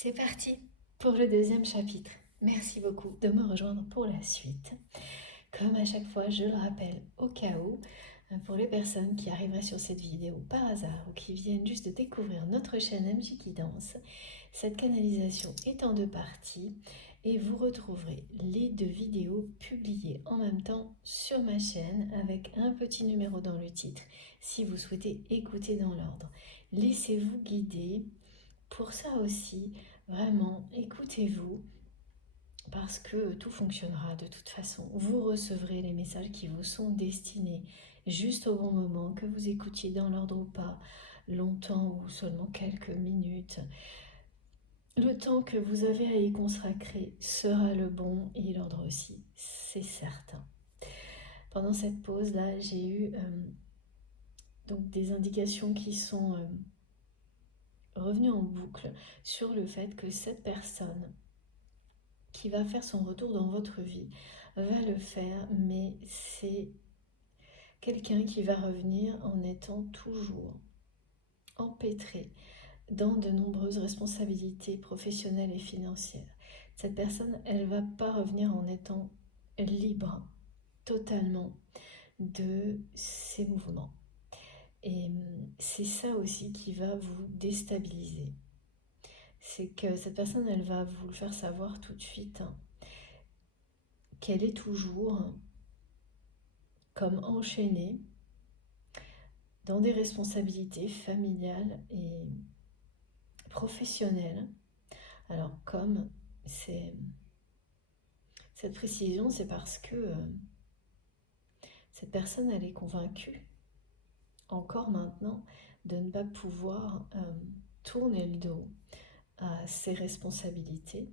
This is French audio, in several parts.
C'est parti pour le deuxième chapitre. Merci beaucoup de me rejoindre pour la suite. Comme à chaque fois, je le rappelle au cas où, pour les personnes qui arriveraient sur cette vidéo par hasard ou qui viennent juste de découvrir notre chaîne MJ Guidance, cette canalisation est en 2 parties et vous retrouverez les 2 vidéos publiées en même temps sur ma chaîne avec un petit numéro dans le titre si vous souhaitez écouter dans l'ordre. Laissez-vous guider. Pour ça aussi, vraiment, écoutez-vous parce que tout fonctionnera de toute façon. Vous recevrez les messages qui vous sont destinés juste au bon moment, que vous écoutiez dans l'ordre ou pas, longtemps ou seulement quelques minutes. Le temps que vous avez à y consacrer sera le bon et l'ordre aussi, c'est certain. Pendant cette pause-là, j'ai eu donc des indications qui sont revenues en boucle sur le fait que cette personne qui va faire son retour dans votre vie va le faire, mais c'est quelqu'un qui va revenir en étant toujours empêtré dans de nombreuses responsabilités professionnelles et financières. Cette personne, elle va pas revenir en étant libre totalement de ses mouvements. Et c'est ça aussi qui va vous déstabiliser. C'est que cette personne, elle va vous le faire savoir tout de suite, qu'elle est toujours comme enchaînée dans des responsabilités familiales et professionnelles. Alors comme c'est cette précision, c'est parce que cette personne, elle est convaincue, encore maintenant, de ne pas pouvoir tourner le dos à ses responsabilités,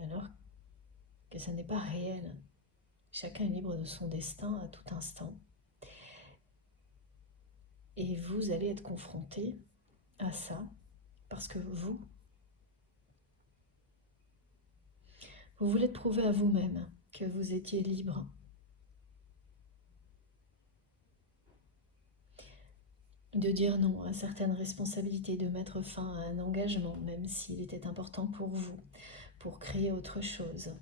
alors que ça n'est pas réel. Chacun est libre de son destin à tout instant. Et vous allez être confronté à ça parce que vous voulez prouver à vous-même que vous étiez libre. De dire non à certaines responsabilités, de mettre fin à un engagement, même s'il était important pour vous, pour créer autre chose.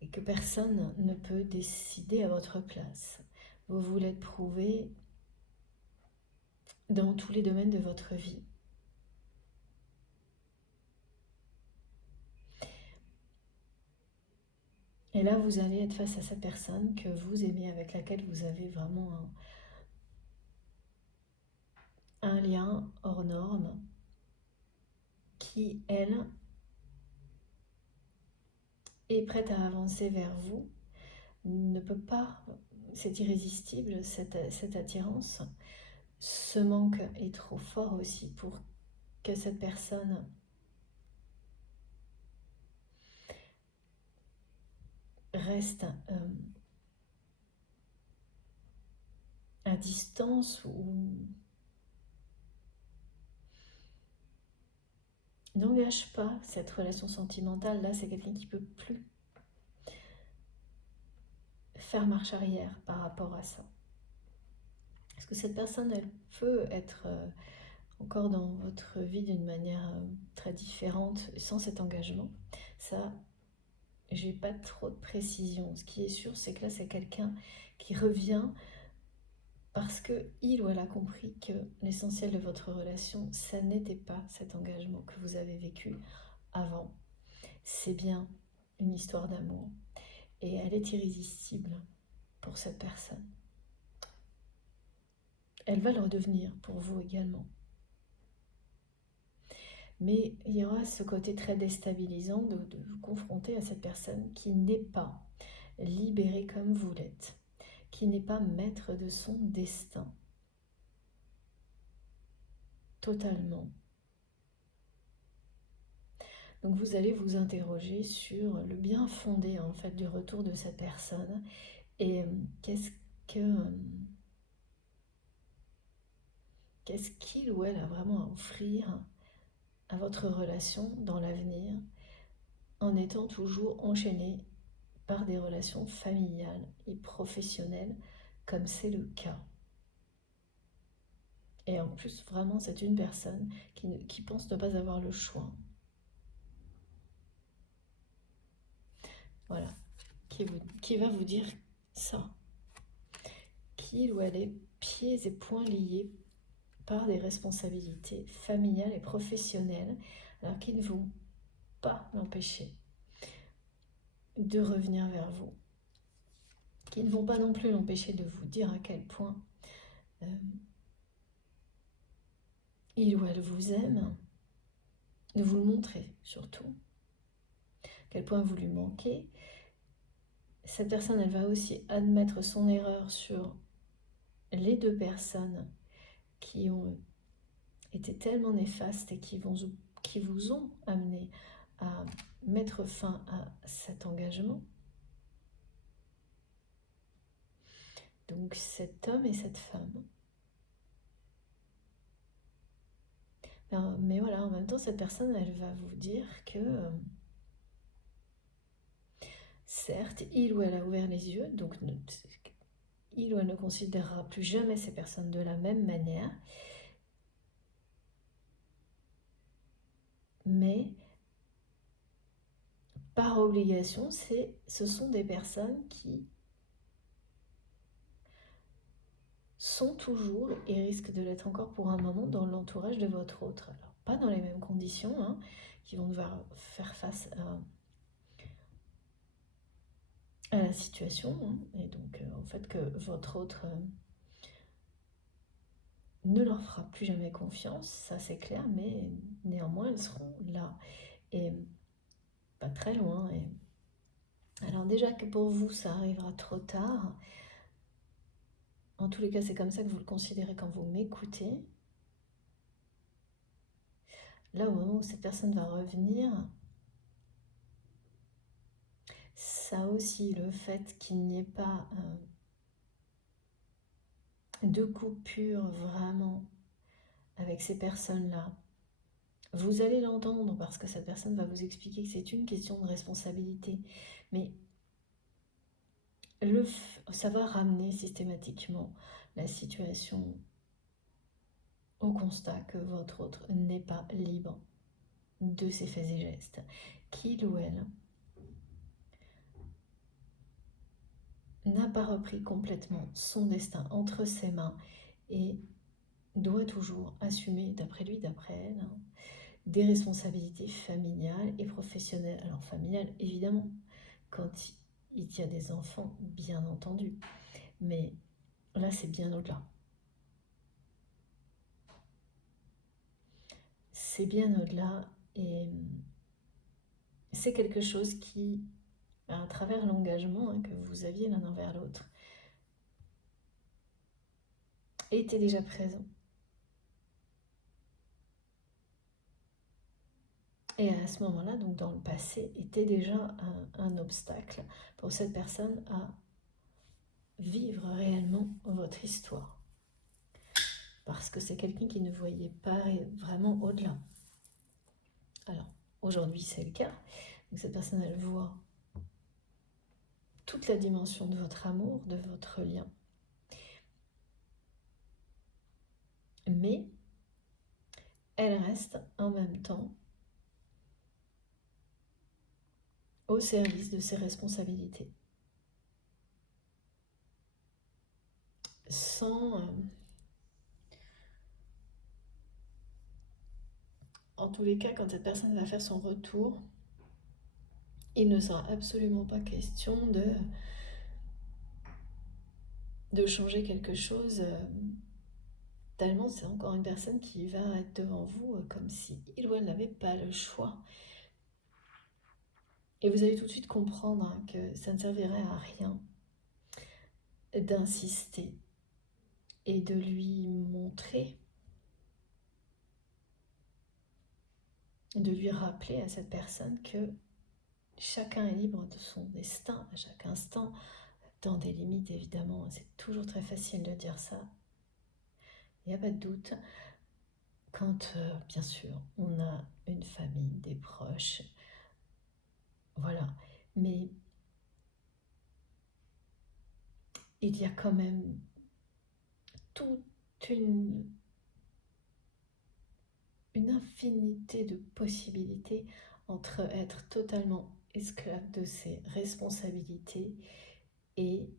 Et que personne ne peut décider à votre place. Vous voulez être prouvé dans tous les domaines de votre vie. Et là, vous allez être face à cette personne que vous aimez, avec laquelle vous avez vraiment un lien hors norme, qui, elle, est prête à avancer vers vous, ne peut pas, c'est irrésistible, cette attirance. Ce manque est trop fort aussi pour que cette personne reste à distance ou n'engage pas cette relation sentimentale. Là, c'est quelqu'un qui ne peut plus faire marche arrière par rapport à ça. Est-ce que cette personne, elle peut être encore dans votre vie d'une manière très différente sans cet engagement? Ça, j'ai pas trop de précision. Ce qui est sûr, c'est que là, c'est quelqu'un qui revient parce qu'il ou elle a compris que l'essentiel de votre relation, ça n'était pas cet engagement que vous avez vécu avant. C'est bien une histoire d'amour. Et elle est irrésistible pour cette personne. Elle va le redevenir pour vous également. Mais il y aura ce côté très déstabilisant de vous confronter à cette personne qui n'est pas libérée comme vous l'êtes, qui n'est pas maître de son destin. Totalement. Donc vous allez vous interroger sur le bien fondé en fait du retour de cette personne et qu'est-ce qu'il ou elle a vraiment à offrir à votre relation dans l'avenir en étant toujours enchaîné par des relations familiales et professionnelles comme c'est le cas. Et en plus, vraiment, c'est une personne qui pense ne pas avoir le choix. Voilà, qui va vous dire ça. Qu'il ou elle est pieds et poings liés par des responsabilités familiales et professionnelles, alors qu'ils ne vont pas l'empêcher de revenir vers vous, qui ne vont pas non plus l'empêcher de vous dire à quel point il ou elle vous aime, de vous le montrer surtout, à quel point vous lui manquez. Cette personne, elle va aussi admettre son erreur sur les deux personnes qui ont été tellement néfastes et qui vous ont amené à mettre fin à cet engagement. Donc cet homme et cette femme. Mais voilà, en même temps, cette personne, elle va vous dire que certes, il ou elle a ouvert les yeux, donc il ou elle ne considérera plus jamais ces personnes de la même manière, mais par obligation, ce sont des personnes qui sont toujours et risquent de l'être encore pour un moment dans l'entourage de votre autre. Alors, pas dans les mêmes conditions, hein, qui vont devoir faire face à la situation, hein, et donc en fait que votre autre ne leur fera plus jamais confiance, ça c'est clair, mais néanmoins elles seront là et pas très loin. Et alors déjà que pour vous ça arrivera trop tard, en tous les cas c'est comme ça que vous le considérez quand vous m'écoutez. Là au moment où cette personne va revenir, ça aussi, le fait qu'il n'y ait pas de coupure vraiment avec ces personnes-là, vous allez l'entendre parce que cette personne va vous expliquer que c'est une question de responsabilité. Mais ça va ramener systématiquement la situation au constat que votre autre n'est pas libre de ses faits et gestes, qu'il ou elle n'a pas repris complètement son destin entre ses mains et doit toujours assumer, d'après lui, d'après elle, des responsabilités familiales et professionnelles. Alors familiales, évidemment, quand il y a des enfants, bien entendu, mais là, c'est bien au-delà. C'est bien au-delà et c'est quelque chose qui, à travers l'engagement que vous aviez l'un envers l'autre, était déjà présent. Et à ce moment-là, donc dans le passé, était déjà un obstacle pour cette personne à vivre réellement votre histoire. Parce que c'est quelqu'un qui ne voyait pas vraiment au-delà. Alors, aujourd'hui, c'est le cas. Donc, cette personne, elle voit toute la dimension de votre amour, de votre lien. Mais elle reste en même temps au service de ses responsabilités. Sans... en tous les cas, quand cette personne va faire son retour, il ne sera absolument pas question de changer quelque chose, tellement c'est encore une personne qui va être devant vous comme si il ou elle n'avait pas le choix. Et vous allez tout de suite comprendre que ça ne servirait à rien d'insister et de lui montrer, de lui rappeler à cette personne que chacun est libre de son destin à chaque instant, dans des limites évidemment. C'est toujours très facile de dire ça, il n'y a pas de doute. Quand, bien sûr, on a une famille, des proches, voilà. Mais il y a quand même toute une infinité de possibilités entre être totalement esclave de ses responsabilités et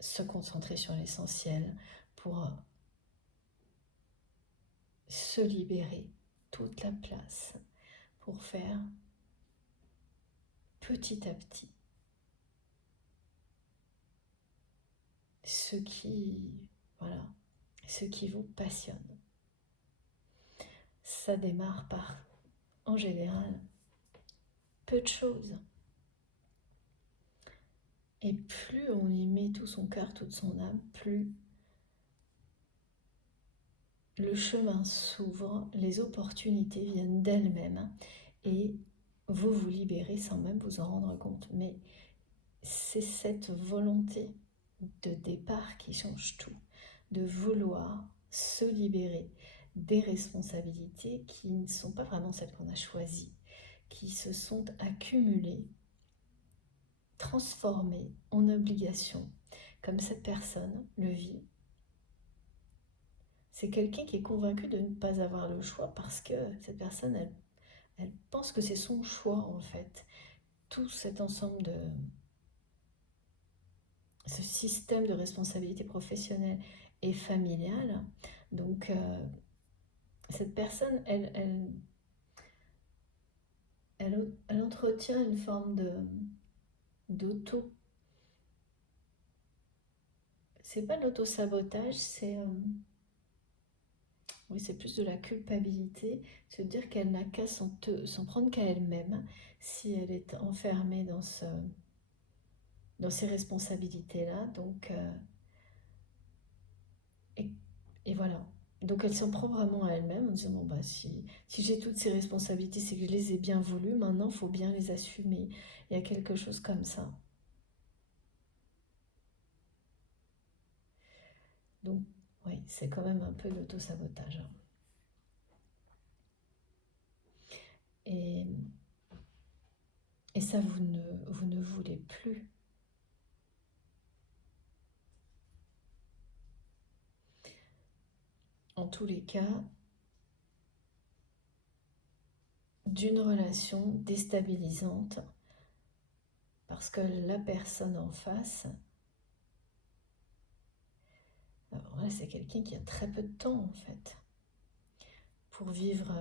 se concentrer sur l'essentiel pour se libérer toute la place pour faire petit à petit ce qui vous passionne. Ça démarre par, en général, peu de choses. Et plus on y met tout son cœur, toute son âme, plus le chemin s'ouvre, les opportunités viennent d'elles-mêmes et vous vous libérez sans même vous en rendre compte. Mais c'est cette volonté de départ qui change tout, de vouloir se libérer des responsabilités qui ne sont pas vraiment celles qu'on a choisies, qui se sont accumulées, transformées en obligations, comme cette personne le vit. C'est quelqu'un qui est convaincu de ne pas avoir le choix parce que cette personne, elle pense que c'est son choix en fait. Tout cet ensemble de... ce système de responsabilité professionnelle et familiale. Donc, cette personne, elle entretient une forme d'auto. C'est pas de l'auto-sabotage, oui, c'est plus de la culpabilité, se dire qu'elle n'a qu'à s'en prendre qu'à elle-même si elle est enfermée dans ces responsabilités-là. Donc, et voilà. Donc elle s'en prend vraiment à elle-même en disant bon bah si j'ai toutes ces responsabilités, c'est que je les ai bien voulues, maintenant il faut bien les assumer. Il y a quelque chose comme ça. Donc oui, c'est quand même un peu l'auto-sabotage. Et, et ça, vous ne voulez plus. En tous les cas, d'une relation déstabilisante, parce que la personne en face, alors là, c'est quelqu'un qui a très peu de temps en fait pour vivre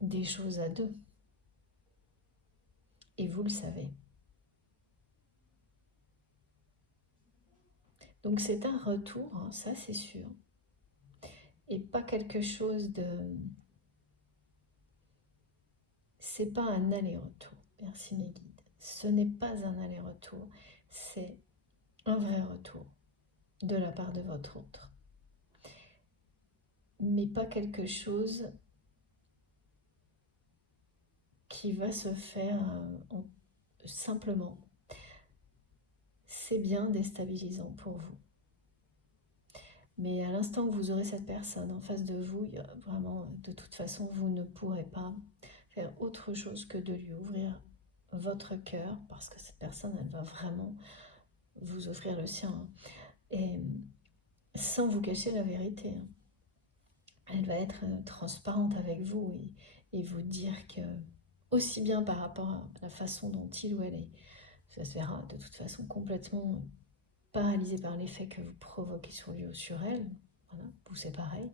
des choses à deux. Et vous le savez. Donc c'est un retour, hein, ça c'est sûr. Et pas quelque chose de... C'est pas un aller-retour. Merci mes guides. Ce n'est pas un aller-retour. C'est un vrai retour de la part de votre autre. Mais pas quelque chose qui va se faire simplement. C'est bien déstabilisant pour vous. Mais à l'instant où vous aurez cette personne en face de vous, vraiment, de toute façon, vous ne pourrez pas faire autre chose que de lui ouvrir votre cœur, parce que cette personne, elle va vraiment vous offrir le sien. Et sans vous cacher la vérité. Elle va être transparente avec vous et vous dire que, aussi bien par rapport à la façon dont il ou elle est, ça se verra de toute façon complètement paralysé par l'effet que vous provoquez sur lui ou sur elle, voilà, vous c'est pareil,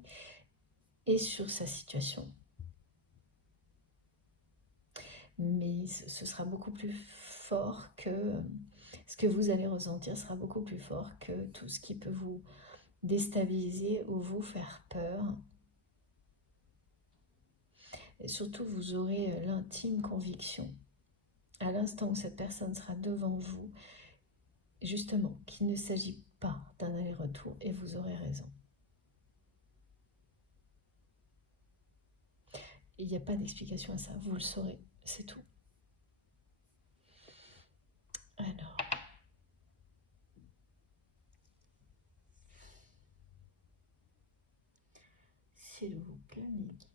et sur sa situation. Mais ce sera beaucoup plus fort que... Ce que vous allez ressentir sera beaucoup plus fort que tout ce qui peut vous déstabiliser ou vous faire peur. Et surtout, vous aurez l'intime conviction, à l'instant où cette personne sera devant vous, justement, qu'il ne s'agit pas d'un aller-retour, et vous aurez raison. Il n'y a pas d'explication à ça, vous le saurez, c'est tout. Alors, s'il vous plaît, mes guides,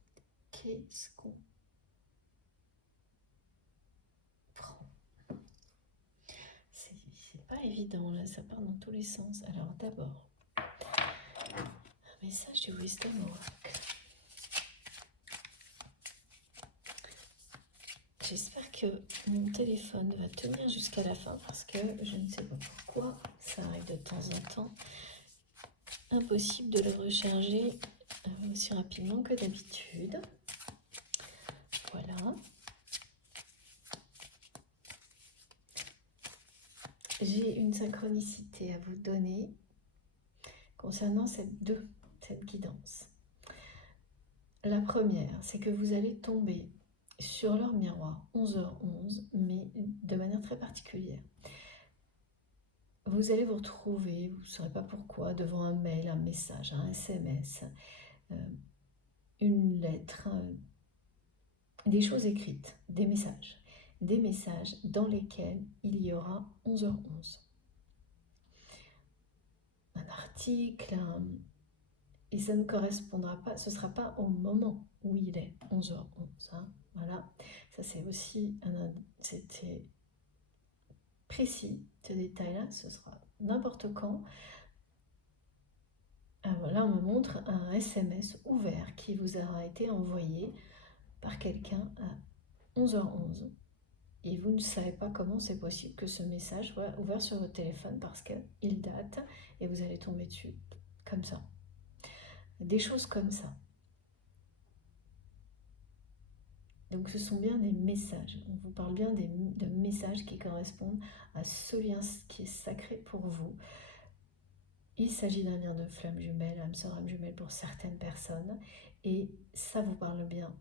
qu'est-ce qu'on prend? C'est pas évident, là, ça part dans tous les sens. Alors, d'abord, mes message du Wisdom Oracle. J'espère que mon téléphone va tenir jusqu'à la fin parce que je ne sais pas pourquoi ça arrive de temps en temps. Impossible de le recharger aussi rapidement que d'habitude. Voilà. J'ai une synchronicité à vous donner concernant cette guidance. La première, c'est que vous allez tomber sur leur miroir 11h11, mais de manière très particulière. Vous allez vous retrouver, vous ne saurez pas pourquoi, devant un mail, un message, un SMS, une lettre, des choses écrites, des messages dans lesquels il y aura 11h11. Un article, et ça ne correspondra pas, ce ne sera pas au moment où il est 11h11. Hein, voilà, ça c'est aussi, c'était précis, ce détail-là, ce sera n'importe quand. Voilà, on me montre un SMS ouvert qui vous aura été envoyé par quelqu'un à 11h11. Et vous ne savez pas comment c'est possible que ce message soit ouvert sur votre téléphone parce qu'il date et vous allez tomber dessus comme ça. Des choses comme ça. Donc ce sont bien des messages. On vous parle bien de messages qui correspondent à ce lien qui est sacré pour vous. Il s'agit d'un lien de flamme jumelle, âme sœur, âme jumelle pour certaines personnes. Et ça vous parle bien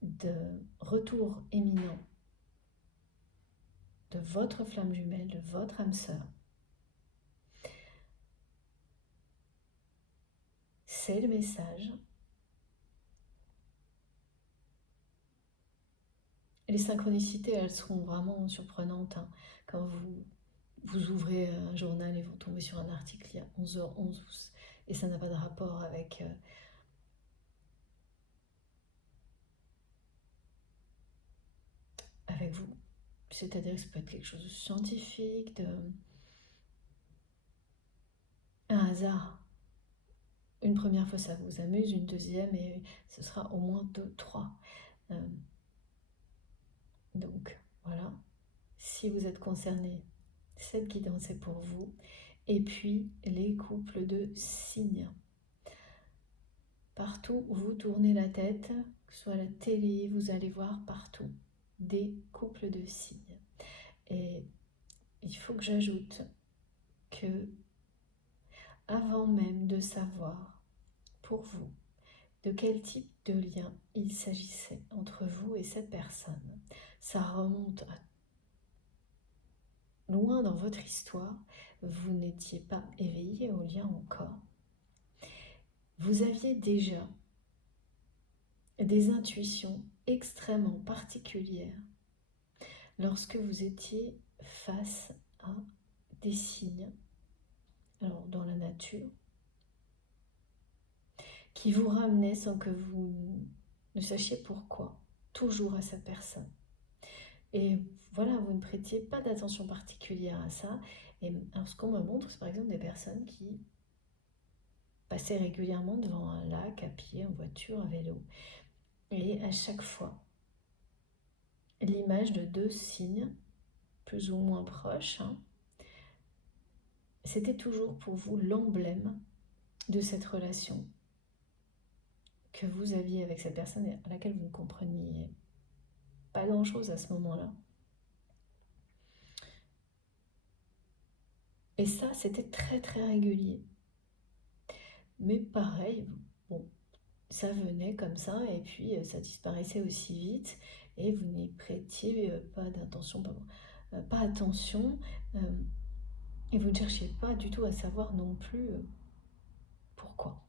de retour éminent de votre flamme jumelle, de votre âme sœur. C'est le message. Les synchronicités, elles seront vraiment surprenantes. Hein. Quand vous ouvrez un journal et vous tombez sur un article il y a 11h11 et ça n'a pas de rapport avec vous. C'est-à-dire que ça peut être quelque chose de scientifique, un hasard. Une première fois, ça vous amuse, une deuxième, et ce sera au moins 2, 3. Donc, voilà. Si vous êtes concerné, cette guidance est pour vous. Et puis, les couples de signes. Partout où vous tournez la tête, que ce soit à la télé, vous allez voir partout des couples de signes. Et il faut que j'ajoute que, avant même de savoir, pour vous, de quel type de lien il s'agissait entre vous et cette personne, ça remonte à loin dans votre histoire, vous n'étiez pas éveillé au lien encore. Vous aviez déjà des intuitions extrêmement particulières lorsque vous étiez face à des signes, alors dans la nature, qui vous ramenaient sans que vous ne sachiez pourquoi, toujours à cette personne. Et voilà, vous ne prêtiez pas d'attention particulière à ça. Et alors, ce qu'on me montre, c'est par exemple des personnes qui passaient régulièrement devant un lac, à pied, en voiture, à vélo. Et à chaque fois, l'image de 2 signes, plus ou moins proches, hein, c'était toujours pour vous l'emblème de cette relation que vous aviez avec cette personne à laquelle vous ne compreniez pas grand-chose à ce moment-là. Et ça, c'était très très régulier. Mais pareil, bon, ça venait comme ça et puis ça disparaissait aussi vite et vous n'y prêtiez pas d'attention, pas attention et vous ne cherchiez pas du tout à savoir non plus pourquoi.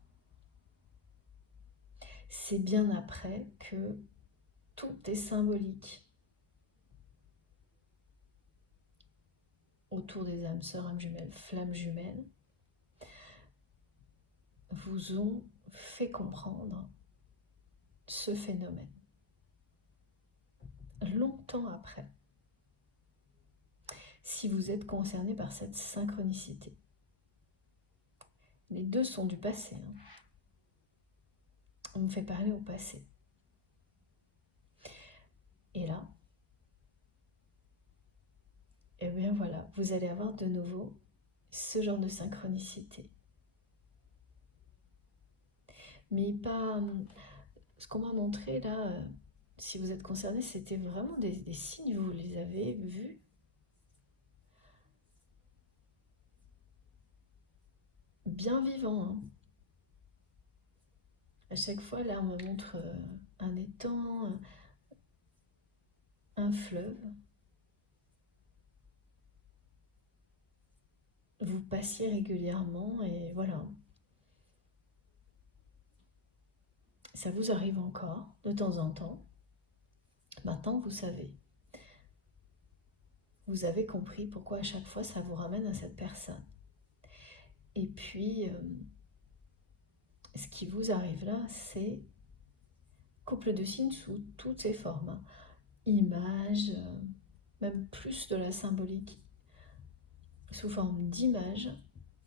C'est bien après que tout est symbolique autour des âmes sœurs, âmes jumelles, flammes jumelles, vous ont fait comprendre ce phénomène. Longtemps après, si vous êtes concerné par cette synchronicité. Les deux sont du passé. Hein. On me fait parler au passé. Et là, et bien voilà, vous allez avoir de nouveau ce genre de synchronicité. Mais pas... Ce qu'on m'a montré là, si vous êtes concerné, c'était vraiment des signes, vous les avez vus. Bien vivants. Hein. À chaque fois, là, on me montre un étang, un fleuve. Vous passiez régulièrement et voilà. Ça vous arrive encore de temps en temps. Maintenant, vous savez. Vous avez compris pourquoi à chaque fois ça vous ramène à cette personne. Et puis, ce qui vous arrive là, c'est couple de signes sous toutes ses formes. Hein. Images, même plus de la symbolique, sous forme d'images,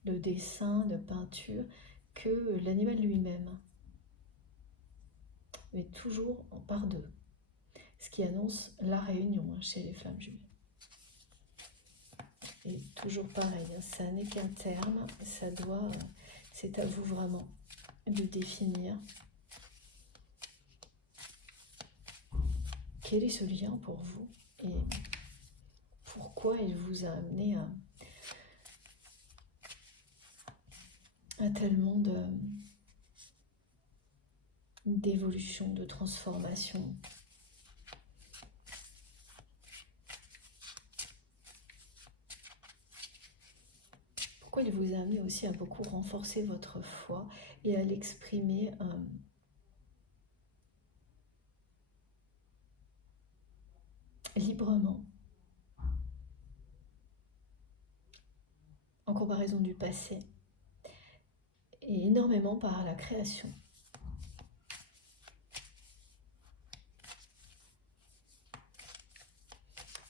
de dessins, de peintures, que l'animal lui-même. Mais toujours par deux. Ce qui annonce la réunion chez les flammes jumelles. Et toujours pareil, ça n'est qu'un terme, c'est à vous vraiment de définir quel est ce lien pour vous et pourquoi il vous a amené à tellement d'évolution, de transformation. Pourquoi il vous a amené aussi à beaucoup renforcer votre foi et à l'exprimer librement, en comparaison du passé, et énormément par la création.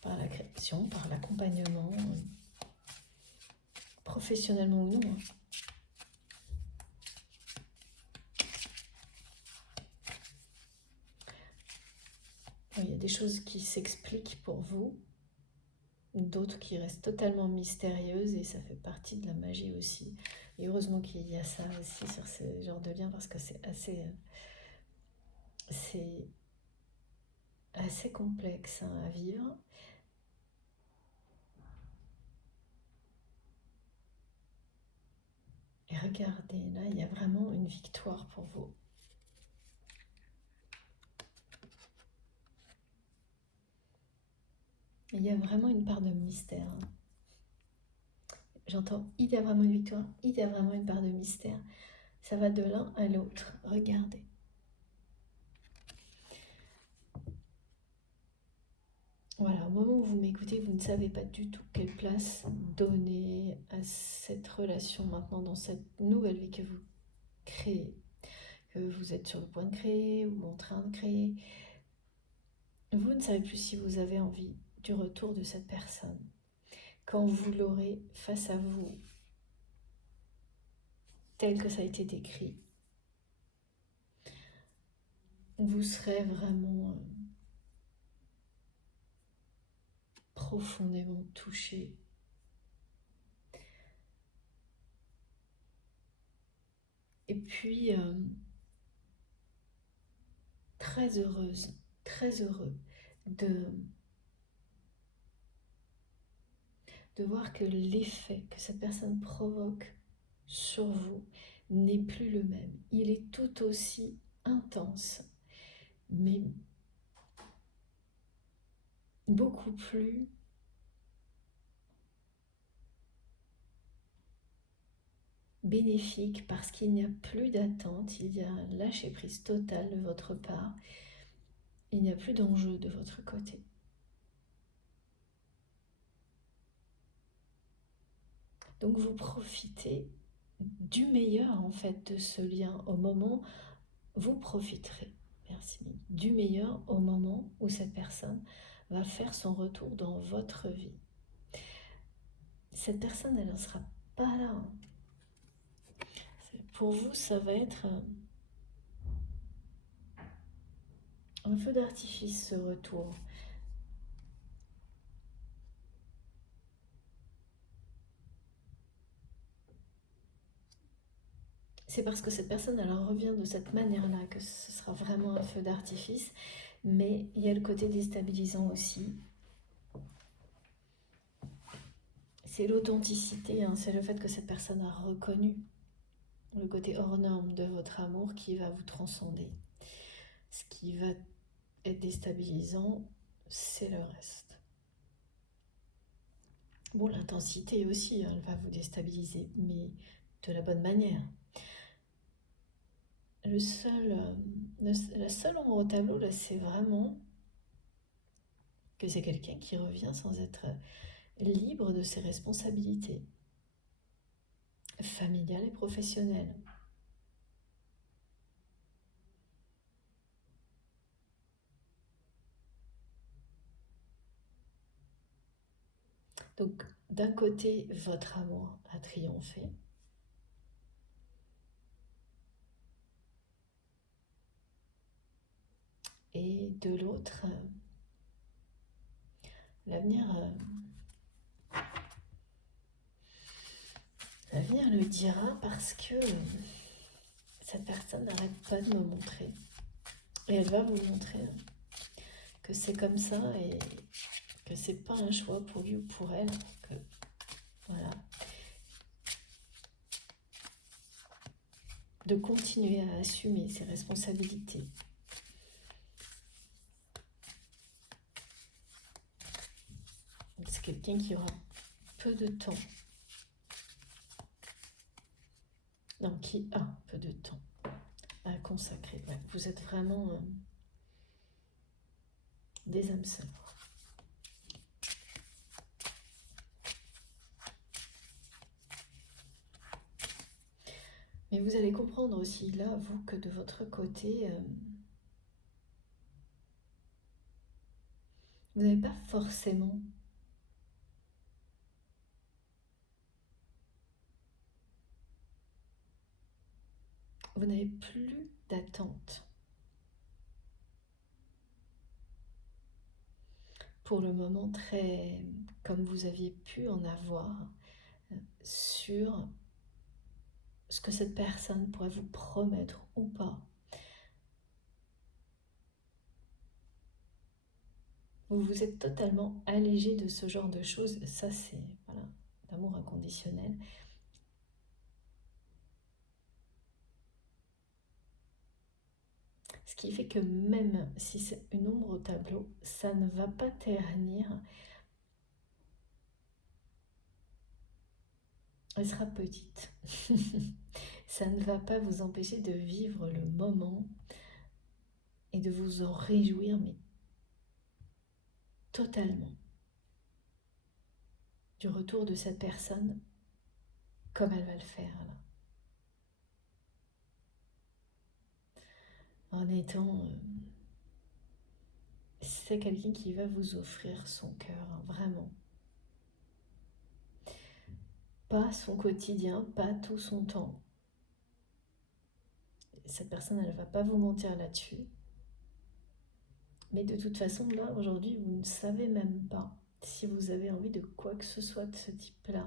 Par la création, par l'accompagnement, professionnellement ou non. Il y a des choses qui s'expliquent pour vous, d'autres qui restent totalement mystérieuses et ça fait partie de la magie aussi. Et heureusement qu'il y a ça aussi sur ce genre de lien parce que c'est assez complexe à vivre. Et regardez, là, il y a vraiment une victoire pour vous. Il y a vraiment une part de mystère. J'entends, il y a vraiment une victoire, il y a vraiment une part de mystère. Ça va de l'un à l'autre. Regardez. Voilà, au moment où vous m'écoutez, vous ne savez pas du tout quelle place donner à cette relation maintenant dans cette nouvelle vie que vous créez, que vous êtes sur le point de créer ou en train de créer. Vous ne savez plus si vous avez envie du retour de cette personne. Quand vous l'aurez face à vous, tel que ça a été décrit, vous serez vraiment profondément touché. Et puis, très heureuse, très heureux de voir que l'effet que cette personne provoque sur vous n'est plus le même. Il est tout aussi intense, mais beaucoup plus bénéfique parce qu'il n'y a plus d'attente, il y a un lâcher-prise total de votre part, il n'y a plus d'enjeu de votre côté. Donc vous profitez du meilleur en fait de ce lien au moment, vous profiterez, merci, du meilleur au moment où cette personne va faire son retour dans votre vie. Cette personne, elle ne sera pas là. Pour vous, ça va être Un feu d'artifice, ce retour. C'est parce que cette personne, elle revient de cette manière-là que ce sera vraiment un feu d'artifice. Mais il y a le côté déstabilisant aussi. C'est l'authenticité, hein, c'est le fait que cette personne a reconnu le côté hors norme de votre amour qui va vous transcender. Ce qui va être déstabilisant, c'est le reste. Bon, l'intensité aussi, hein, elle va vous déstabiliser, mais de la bonne manière. La seule ombre au tableau, là, c'est vraiment que c'est quelqu'un qui revient sans être libre de ses responsabilités familiales et professionnelles. Donc, d'un côté, votre amour a triomphé. Et de l'autre, l'avenir le dira parce que cette personne n'arrête pas de me montrer. Et elle va vous montrer que c'est comme ça et que c'est pas un choix pour lui ou pour elle. Que, voilà. De continuer à assumer ses responsabilités. C'est quelqu'un qui aura peu de temps. Non, qui a peu de temps à consacrer. Ouais, vous êtes vraiment des âmes sœurs. Mais vous allez comprendre aussi là, vous, que de votre côté, vous n'avez pas forcément vous n'avez plus d'attente. Pour le moment, très comme vous aviez pu en avoir sur ce que cette personne pourrait vous promettre ou pas. Vous vous êtes totalement allégé de ce genre de choses. Ça, c'est voilà, l'amour inconditionnel. Ce qui fait que même si c'est une ombre au tableau, ça ne va pas ternir. Elle sera petite. Ça ne va pas vous empêcher de vivre le moment et de vous en réjouir, mais totalement, du retour de cette personne comme elle va le faire là. En étant... c'est quelqu'un qui va vous offrir son cœur, hein, vraiment. Pas son quotidien, pas tout son temps. Cette personne, elle ne va pas vous mentir là-dessus. Mais de toute façon, là, aujourd'hui, vous ne savez même pas si vous avez envie de quoi que ce soit de ce type-là,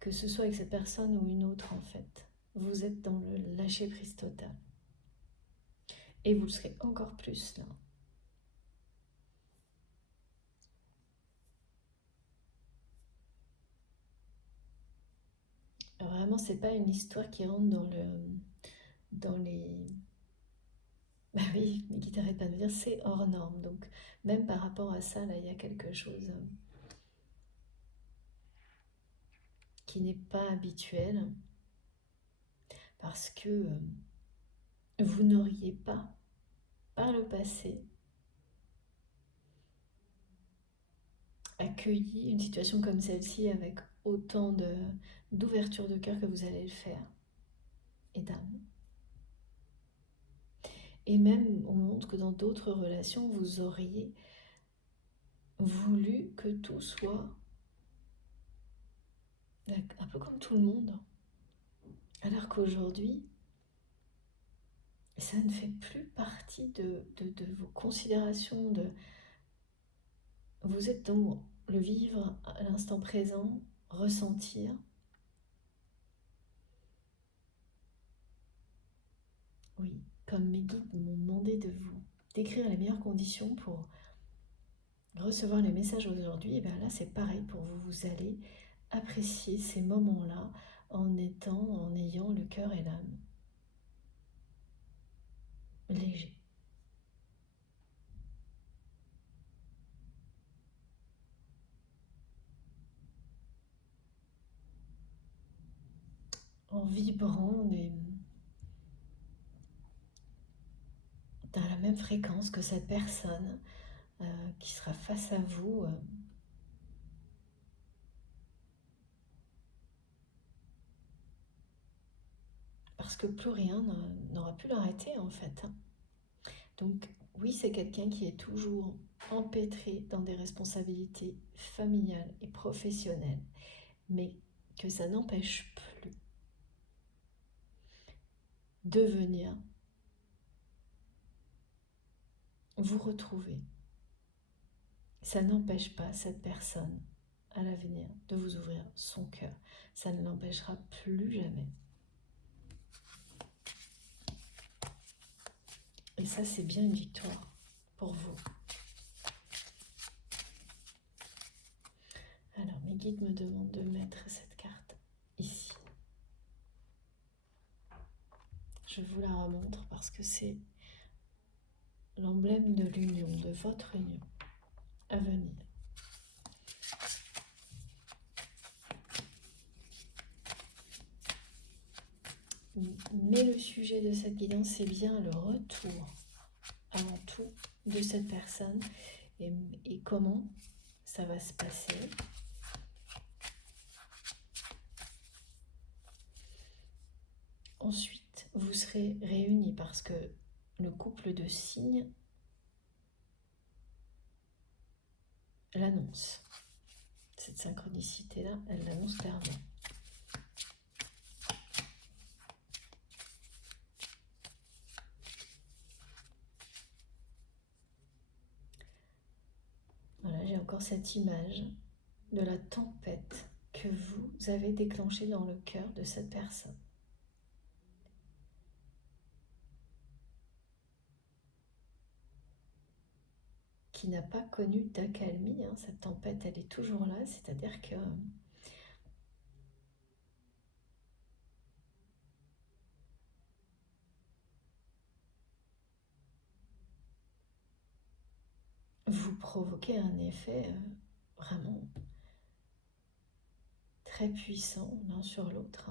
que ce soit avec cette personne ou une autre, en fait. Vous êtes dans le lâcher-prise total. Et vous le serez encore plus, là. Vraiment, c'est pas une histoire qui rentre dans les... Bah oui, mais qui t'arrête pas de me dire, c'est hors norme. Donc, même par rapport à ça, là, il y a quelque chose qui n'est pas habituel. Parce que vous n'auriez pas, par le passé, accueilli une situation comme celle-ci avec autant d'ouverture de cœur que vous allez le faire, et d'âme. Et même, on montre que dans d'autres relations, vous auriez voulu que tout soit un peu comme tout le monde. Alors qu'aujourd'hui, Ça ne fait plus partie de vos considérations. Vous êtes dans le vivre à l'instant présent, ressentir. Oui, comme mes guides m'ont demandé de vous décrire les meilleures conditions pour recevoir les messages aujourd'hui, et bien là c'est pareil pour vous. Vous allez apprécier ces moments-là en ayant le cœur et l'âme légers. En vibrant dans la même fréquence que cette personne qui sera face à vous. Parce que plus rien n'aura pu l'arrêter en fait. Donc oui, c'est quelqu'un qui est toujours empêtré dans des responsabilités familiales et professionnelles, mais que ça n'empêche plus de venir vous retrouver. Ça n'empêche pas cette personne à l'avenir de vous ouvrir son cœur. Ça ne l'empêchera plus jamais. Et ça, c'est bien une victoire pour vous. Alors, mes guides me demandent de mettre cette carte ici. Je vous la remontre parce que c'est l'emblème de l'union, de votre union à venir. Mais le sujet de cette guidance, c'est bien le retour avant tout de cette personne et comment ça va se passer. Ensuite, vous serez réunis parce que le couple de signes l'annonce. Cette synchronicité-là, elle l'annonce clairement. Voilà, j'ai encore cette image de la tempête que vous avez déclenchée dans le cœur de cette personne. Qui n'a pas connu d'accalmie, hein. Cette tempête, elle est toujours là, c'est-à-dire que vous provoquez un effet vraiment très puissant l'un sur l'autre.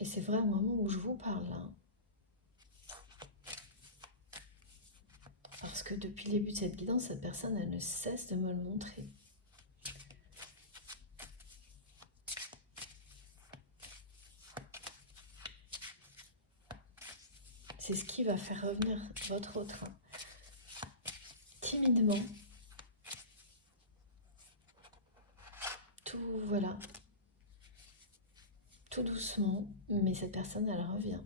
Et c'est vrai, au moment où je vous parle là, parce que depuis le début de cette guidance, cette personne, elle ne cesse de me le montrer. C'est ce qui va faire revenir votre autre timidement. Tout, voilà. Tout doucement, mais cette personne, elle revient.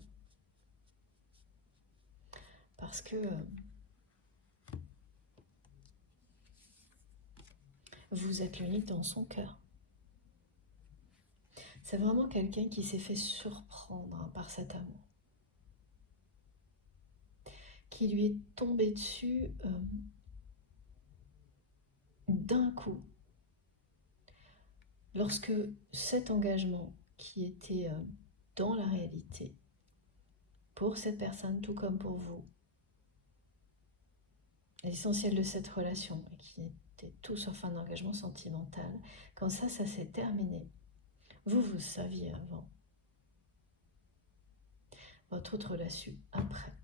Parce que vous êtes l'unique dans son cœur. C'est vraiment quelqu'un qui s'est fait surprendre par cet amour. Qui lui est tombé dessus d'un coup. Lorsque cet engagement qui était dans la réalité, pour cette personne tout comme pour vous, l'essentiel de cette relation, qui était tout sauf un engagement sentimental, quand ça s'est terminé, vous saviez avant. Votre autre l'a su après.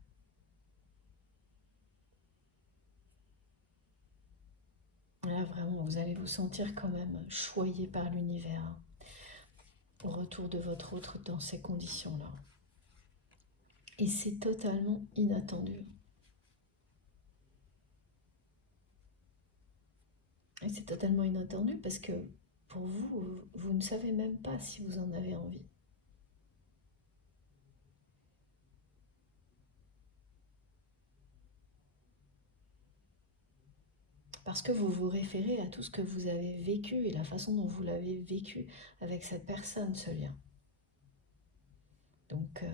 Là, vraiment, vous allez vous sentir quand même choyé par l'univers au retour de votre autre dans ces conditions-là. Et c'est totalement inattendu. Et c'est totalement inattendu parce que pour vous, vous ne savez même pas si vous en avez envie. Parce que vous vous référez à tout ce que vous avez vécu et la façon dont vous l'avez vécu avec cette personne, ce lien. Donc,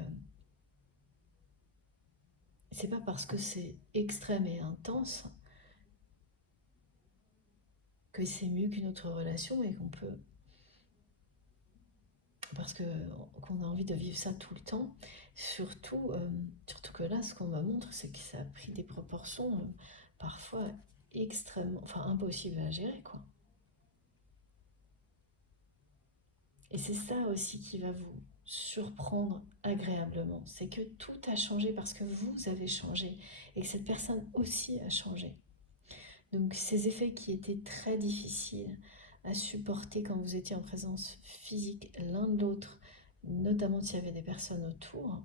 c'est pas parce que c'est extrême et intense que c'est mieux qu'une autre relation et qu'on peut... Parce que qu'on a envie de vivre ça tout le temps. Surtout que là, ce qu'on me montre, c'est que ça a pris des proportions parfois extrêmement... Enfin, impossibles à gérer, quoi. Et c'est ça aussi qui va vous surprendre agréablement. C'est que tout a changé parce que vous avez changé et que cette personne aussi a changé. Donc ces effets qui étaient très difficiles à supporter quand vous étiez en présence physique l'un de l'autre, notamment s'il y avait des personnes autour,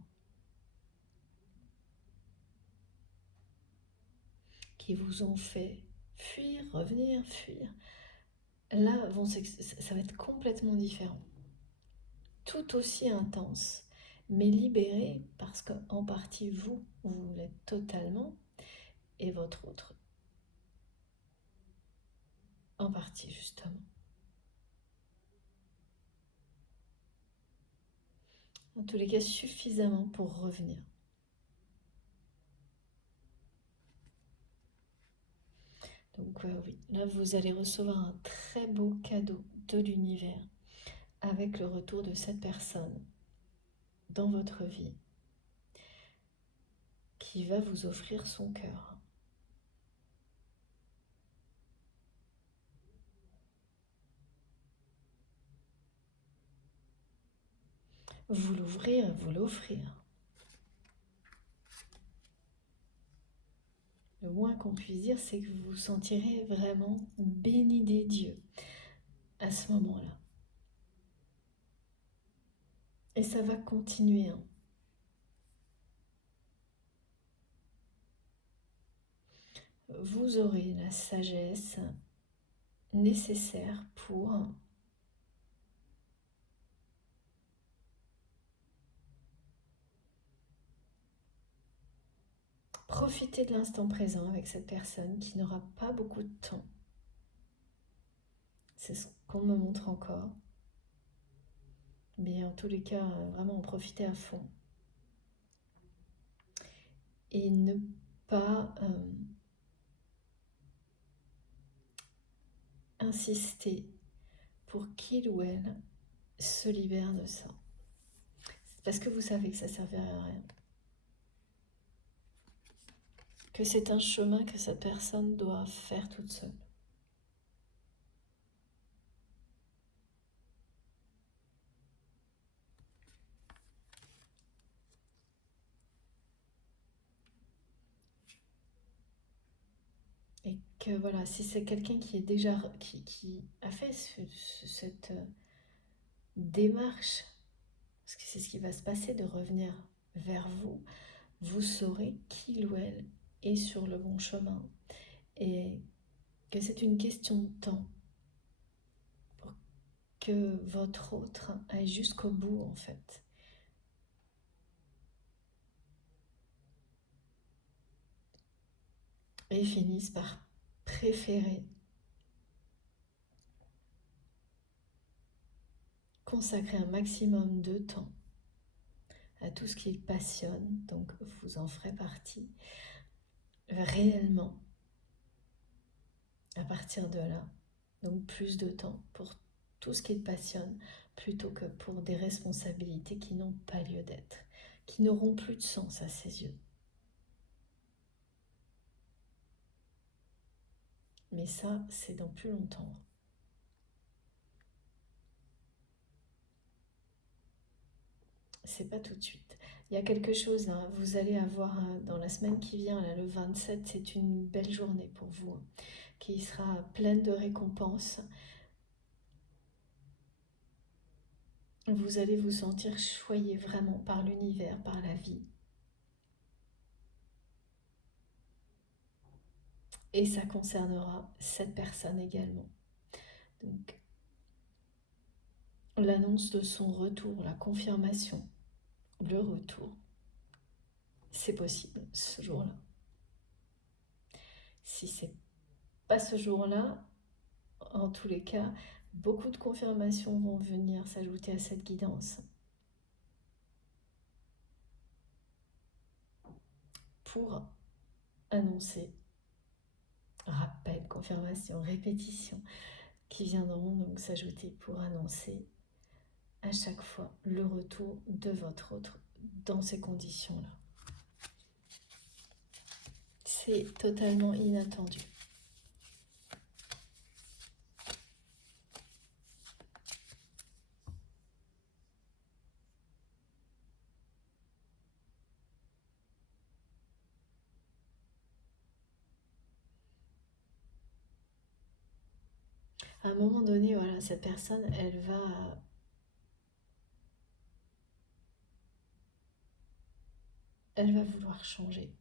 qui vous ont fait fuir, revenir, fuir, là, ça va être complètement différent. Tout aussi intense, mais libéré parce qu'en partie, vous l'êtes totalement, et votre autre, en partie, justement. En tous les cas, suffisamment pour revenir. Donc oui, là, vous allez recevoir un très beau cadeau de l'univers avec le retour de cette personne dans votre vie qui va vous offrir son cœur. Vous l'ouvrir, vous l'offrir. Le moins qu'on puisse dire, c'est que vous vous sentirez vraiment béni des dieux à ce moment-là. Et ça va continuer. Vous aurez la sagesse nécessaire pour profiter de l'instant présent avec cette personne qui n'aura pas beaucoup de temps. C'est ce qu'on me montre encore. Mais en tous les cas, vraiment en profiter à fond. Et ne pas insister pour qu'il ou elle se libère de ça. Parce que vous savez que ça ne servira à rien. Que c'est un chemin que cette personne doit faire toute seule. Et que voilà, si c'est quelqu'un qui est déjà qui a fait cette démarche, parce que c'est ce qui va se passer de revenir vers vous, vous saurez qu'il ou elle est sur le bon chemin et que c'est une question de temps pour que votre autre aille jusqu'au bout en fait. Et finisse par préférer consacrer un maximum de temps à tout ce qui le passionne, donc vous en ferez partie, réellement, à partir de là, donc plus de temps pour tout ce qui le passionne, plutôt que pour des responsabilités qui n'ont pas lieu d'être, qui n'auront plus de sens à ses yeux. Mais ça, c'est dans plus longtemps. C'est pas tout de suite. Il y a quelque chose, hein, vous allez avoir dans la semaine qui vient, là, le 27, c'est une belle journée pour vous, hein, qui sera pleine de récompenses. Vous allez vous sentir choyé vraiment par l'univers, par la vie. Et ça concernera cette personne également. Donc, l'annonce de son retour, la confirmation, le retour, c'est possible ce jour-là. Si c'est pas ce jour-là, en tous les cas, beaucoup de confirmations vont venir s'ajouter à cette guidance pour annoncer, rappel, confirmation, répétition, qui viendront donc s'ajouter pour annoncer à chaque fois le retour de votre autre dans ces conditions-là. C'est totalement inattendu. À un moment donné, voilà, cette personne, elle va vouloir changer.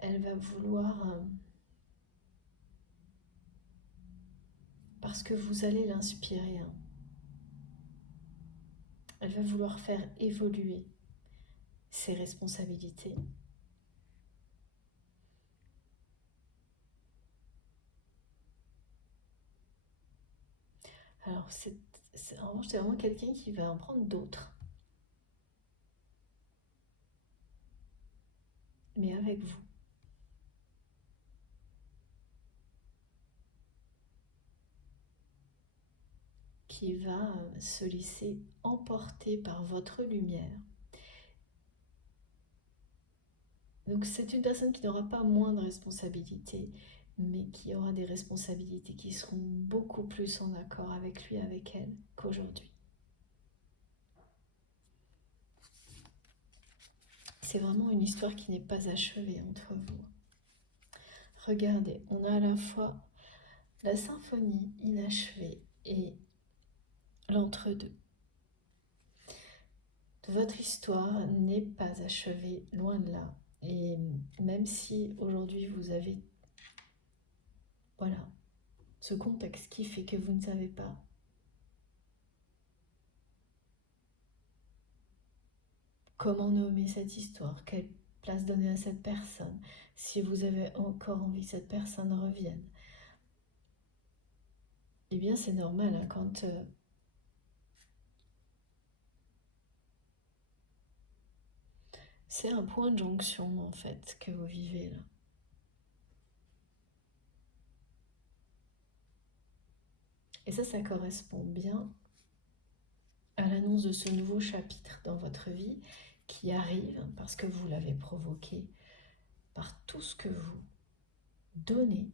Elle va vouloir, parce que vous allez l'inspirer, hein, elle va vouloir faire évoluer ses responsabilités. Alors, en revanche, c'est vraiment quelqu'un qui va en prendre d'autres, mais avec vous. Qui va se laisser emporter par votre lumière. Donc c'est une personne qui n'aura pas moins de responsabilités, mais qui aura des responsabilités qui seront beaucoup plus en accord avec lui, avec elle, qu'aujourd'hui. C'est vraiment une histoire qui n'est pas achevée entre vous. Regardez, on a à la fois la symphonie inachevée et l'entre-deux. Votre histoire n'est pas achevée, loin de là. Et même si aujourd'hui vous avez, voilà, ce contexte qui fait que vous ne savez pas comment nommer cette histoire, quelle place donner à cette personne, si vous avez encore envie que cette personne revienne, eh bien c'est normal, hein, quand c'est un point de jonction en fait que vous vivez là. Et ça correspond bien à l'annonce de ce nouveau chapitre dans votre vie qui arrive parce que vous l'avez provoqué par tout ce que vous donnez,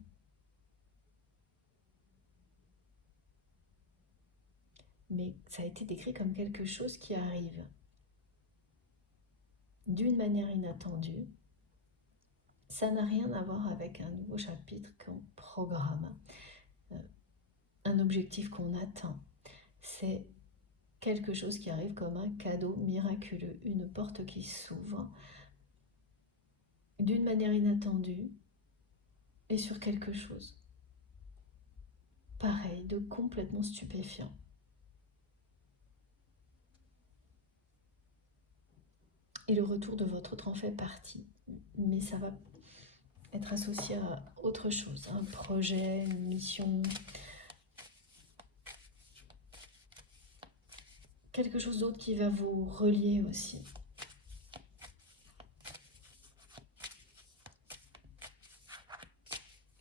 mais ça a été décrit comme quelque chose qui arrive d'une manière inattendue. Ça n'a rien à voir avec un nouveau chapitre qu'on programme, un objectif qu'on atteint. C'est quelque chose qui arrive comme un cadeau miraculeux, une porte qui s'ouvre d'une manière inattendue et sur quelque chose pareil, de complètement stupéfiant. Et le retour de votre autre en fait partie, mais ça va être associé à autre chose, un projet, une mission, quelque chose d'autre qui va vous relier aussi.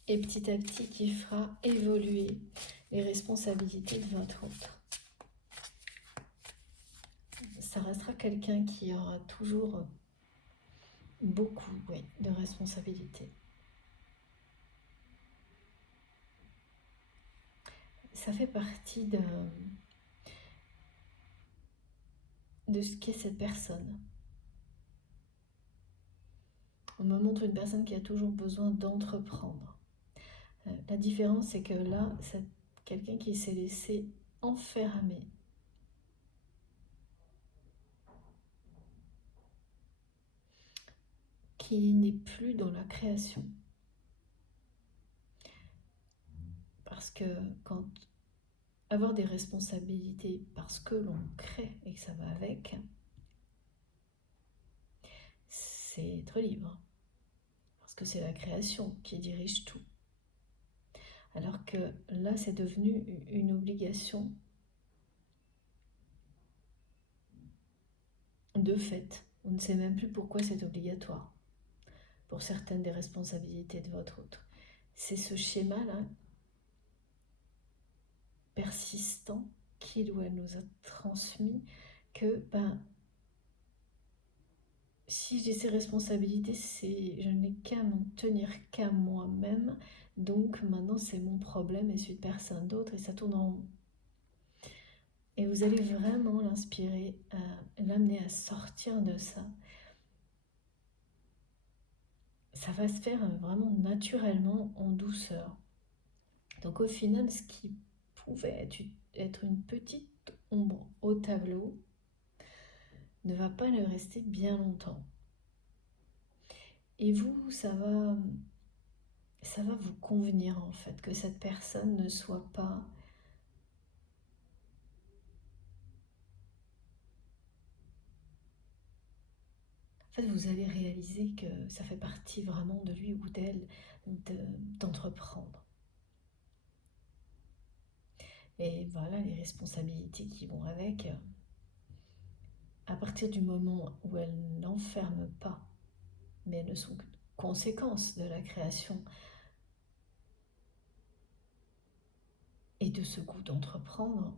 Et petit à petit qui fera évoluer les responsabilités de votre autre. Ça restera quelqu'un qui aura toujours beaucoup, oui, de responsabilités. Ça fait partie de ce qu'est cette personne. On me montre une personne qui a toujours besoin d'entreprendre. La différence, c'est que là, c'est quelqu'un qui s'est laissé enfermer qui n'est plus dans la création. Parce que quand avoir des responsabilités parce que l'on crée et que ça va avec, c'est être libre. Parce que c'est la création qui dirige tout. Alors que là, c'est devenu une obligation de fait. On ne sait même plus pourquoi c'est obligatoire pour certaines des responsabilités de votre autre. C'est ce schéma-là persistant qu'il ou elle nous a transmis que si j'ai ces responsabilités, je n'ai qu'à m'en tenir qu'à moi-même, donc maintenant c'est mon problème et celui de personne d'autre et ça tourne en rond. Et vous allez vraiment l'inspirer, l'amener à sortir de ça. Ça va se faire vraiment naturellement en douceur. Donc au final, ce qui pouvait être une petite ombre au tableau ne va pas le rester bien longtemps. Et vous, ça va vous convenir en fait, que cette personne ne soit pas en fait, vous allez réaliser que ça fait partie vraiment de lui ou d'elle d'entreprendre. Et voilà, les responsabilités qui vont avec, à partir du moment où elles n'enferment pas, mais elles ne sont que conséquences de la création et de ce goût d'entreprendre,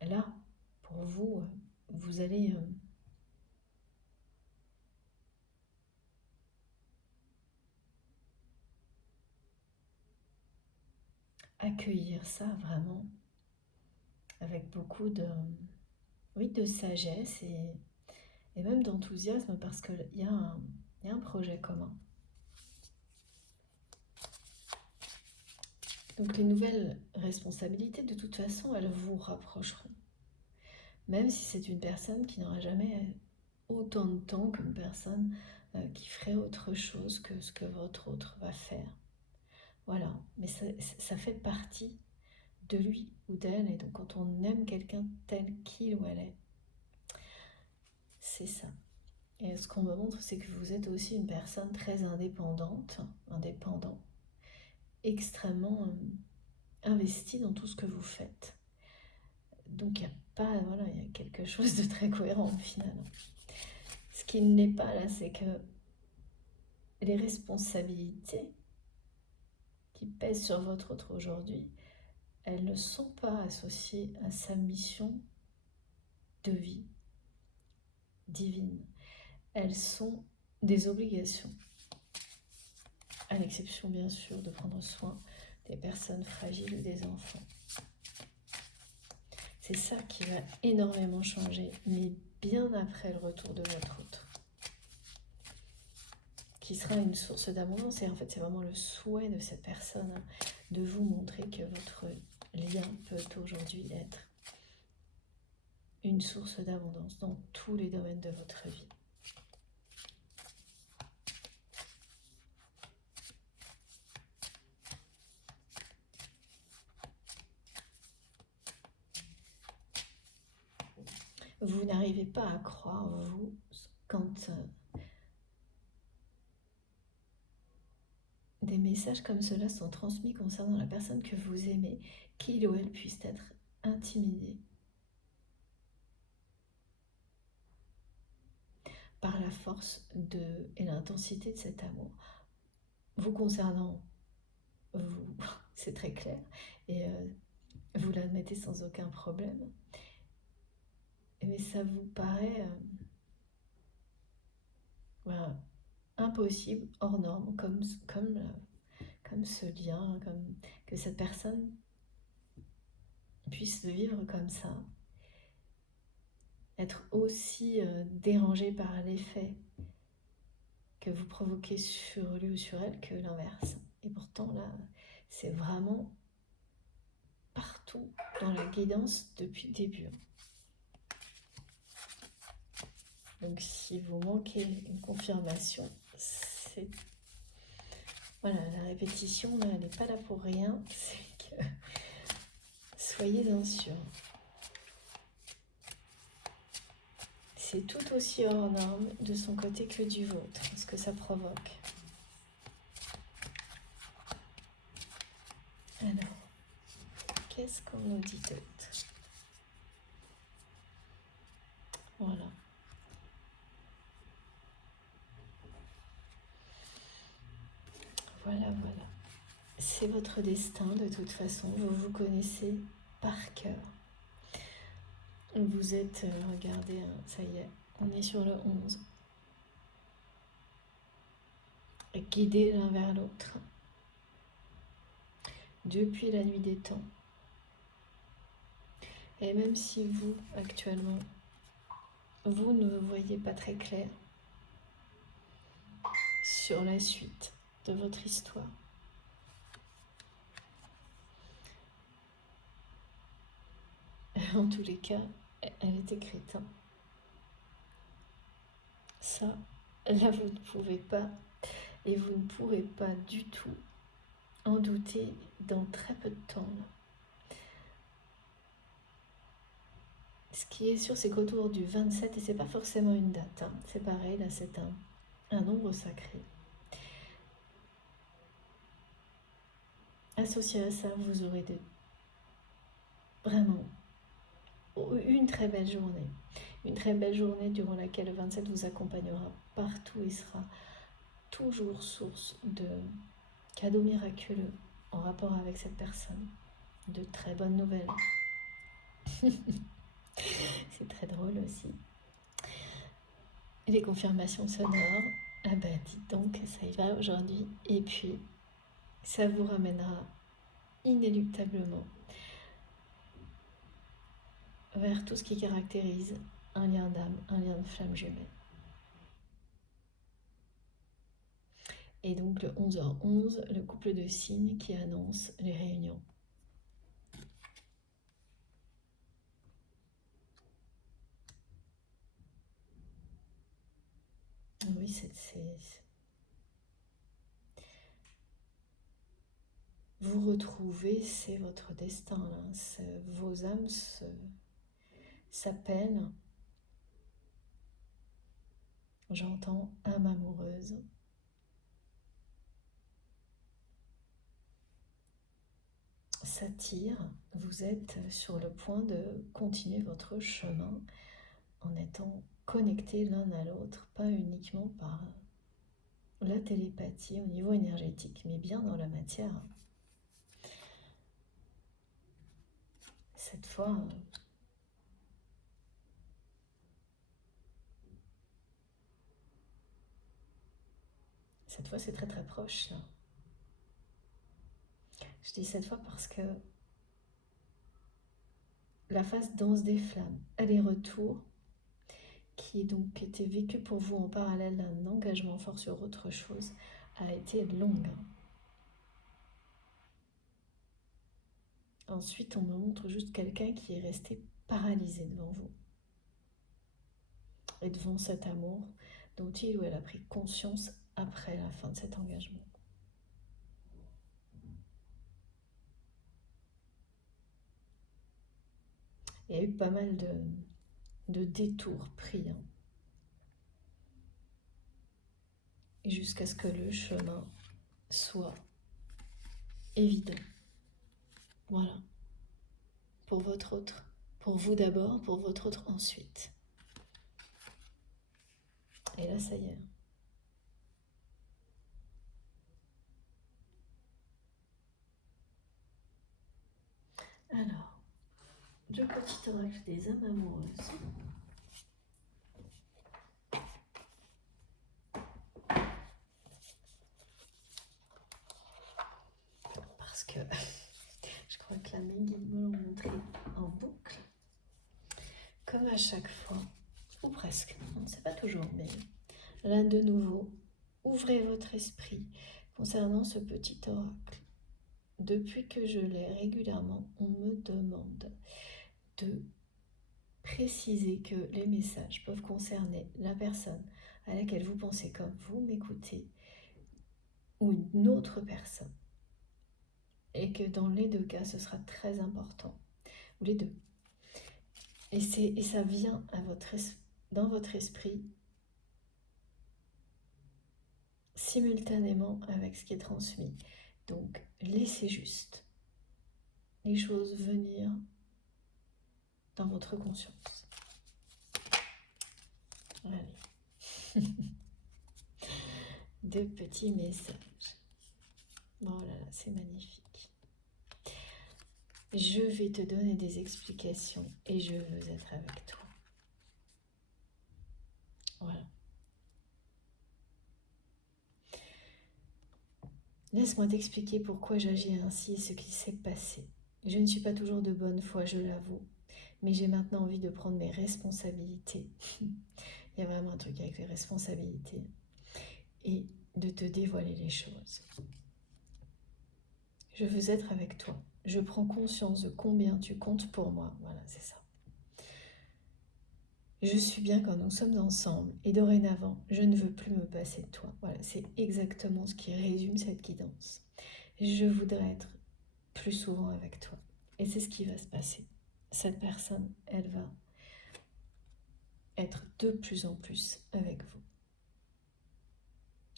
là, pour vous, vous allez accueillir ça vraiment avec beaucoup de sagesse et même d'enthousiasme parce qu'il y a un projet commun. Donc les nouvelles responsabilités, de toute façon, elles vous rapprocheront. Même si c'est une personne qui n'aura jamais autant de temps qu'une personne qui ferait autre chose que ce que votre autre va faire. Voilà, mais ça fait partie de lui ou d'elle, et donc quand on aime quelqu'un tel qu'il ou elle est, c'est ça. Et ce qu'on me montre, c'est que vous êtes aussi une personne très indépendant, extrêmement investie dans tout ce que vous faites. Donc il y a quelque chose de très cohérent au final. Ce qui n'est pas là, c'est que les responsabilités qui pèsent sur votre autre aujourd'hui, elles ne sont pas associées à sa mission de vie divine. Elles sont des obligations, à l'exception bien sûr de prendre soin des personnes fragiles ou des enfants. C'est ça qui va énormément changer, mais bien après le retour de votre autre, qui sera une source d'abondance. Et en fait, c'est vraiment le souhait de cette personne de vous montrer que votre lien peut aujourd'hui être une source d'abondance dans tous les domaines de votre vie. Vous n'arrivez pas à croire, vous, quand des messages comme cela sont transmis concernant la personne que vous aimez, qu'il ou elle puisse être intimidé par la force et l'intensité de cet amour. Vous concernant, vous, c'est très clair, et vous l'admettez sans aucun problème. Mais ça vous paraît impossible, hors norme, comme ce lien, comme que cette personne puisse le vivre comme ça, être aussi dérangée par l'effet que vous provoquez sur lui ou sur elle que l'inverse. Et pourtant là, c'est vraiment partout dans la guidance depuis le début. Donc si vous manquez une confirmation, c'est... Voilà, la répétition, là, elle n'est pas là pour rien. C'est que... Soyez-en sûrs. C'est tout aussi hors norme de son côté que du vôtre, ce que ça provoque. Alors, qu'est-ce qu'on nous dit d'autre? Voilà. Voilà. C'est votre destin de toute façon, vous vous connaissez par cœur. Vous êtes, regardez, ça y est, on est sur le 11. Guidés l'un vers l'autre. Depuis la nuit des temps. Et même si vous, actuellement, vous ne voyez pas très clair sur la suite de votre histoire, en tous les cas, elle est écrite. Ça, là, vous ne pouvez pas, et vous ne pourrez pas du tout en douter dans très peu de temps. Ce qui est sûr, c'est qu'autour du 27, et c'est pas forcément une date, hein, c'est pareil, là c'est un nombre sacré. Associé à ça, vous aurez vraiment une très belle journée. Une très belle journée durant laquelle le 27 vous accompagnera partout et sera toujours source de cadeaux miraculeux en rapport avec cette personne. De très bonnes nouvelles. C'est très drôle aussi. Les confirmations sonores, ah bah dites donc, ça y va aujourd'hui. Et puis, ça vous ramènera inéluctablement vers tout ce qui caractérise un lien d'âme, un lien de flamme jumelle. Et donc le 11h11, le couple de signes qui annonce les réunions. Oui, vous retrouvez, c'est votre destin. Là. Vos âmes s'appellent, j'entends, âme amoureuse. S'attire, vous êtes sur le point de continuer votre chemin en étant connectés l'un à l'autre, pas uniquement par la télépathie au niveau énergétique, mais bien dans la matière. Cette fois, c'est très très proche. Là. Je dis cette fois parce que la phase danse des flammes, aller-retour, qui donc était vécue pour vous en parallèle d'un engagement fort sur autre chose, a été longue. Ensuite, on me montre juste quelqu'un qui est resté paralysé devant vous. Et devant cet amour dont il ou elle a pris conscience après la fin de cet engagement. Il y a eu pas mal de détours pris. Hein. Et jusqu'à ce que le chemin soit évident. Voilà. Pour votre autre. Pour vous d'abord, pour votre autre ensuite. Et là, ça y est. Alors, le petit oracle des âmes amoureuses. Parce que je crois que la main guide me l'a montré en boucle. Comme à chaque fois, ou presque, on ne sait pas toujours, mais là de nouveau, ouvrez votre esprit concernant ce petit oracle. Depuis que je l'ai régulièrement, on me demande de préciser que les messages peuvent concerner la personne à laquelle vous pensez comme vous m'écoutez ou une autre personne. Et que dans les deux cas, ce sera très important. Ou les deux. Et ça vient dans votre esprit simultanément avec ce qui est transmis. Donc, laissez juste les choses venir dans votre conscience. Allez. Deux petits messages. Oh là là, c'est magnifique. Je vais te donner des explications et je veux être avec toi. Voilà. Laisse-moi t'expliquer pourquoi j'agis ainsi et ce qui s'est passé. Je ne suis pas toujours de bonne foi, je l'avoue, mais j'ai maintenant envie de prendre mes responsabilités. Il y a vraiment un truc avec les responsabilités. Et de te dévoiler les choses. Je veux être avec toi. Je prends conscience de combien tu comptes pour moi. Voilà, c'est ça. Je suis bien quand nous sommes ensemble et dorénavant, je ne veux plus me passer de toi. Voilà, c'est exactement ce qui résume cette guidance. Je voudrais être plus souvent avec toi. Et c'est ce qui va se passer. Cette personne, elle va être de plus en plus avec vous.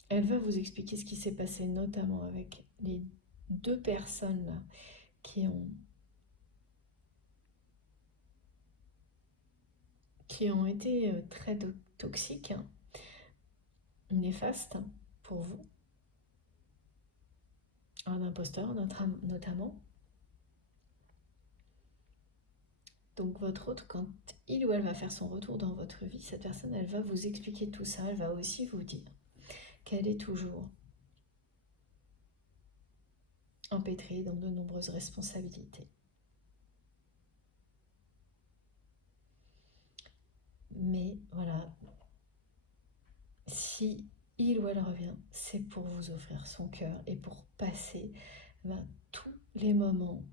Elle va vous expliquer ce qui s'est passé, notamment avec les deux personnes là qui ont été très toxiques, hein, néfastes pour vous. Un imposteur notamment. Donc votre hôte, quand il ou elle va faire son retour dans votre vie, cette personne, elle va vous expliquer tout ça. Elle va aussi vous dire qu'elle est toujours empêtrée dans de nombreuses responsabilités. Mais voilà, si il ou elle revient, c'est pour vous offrir son cœur et pour passer tous les moments,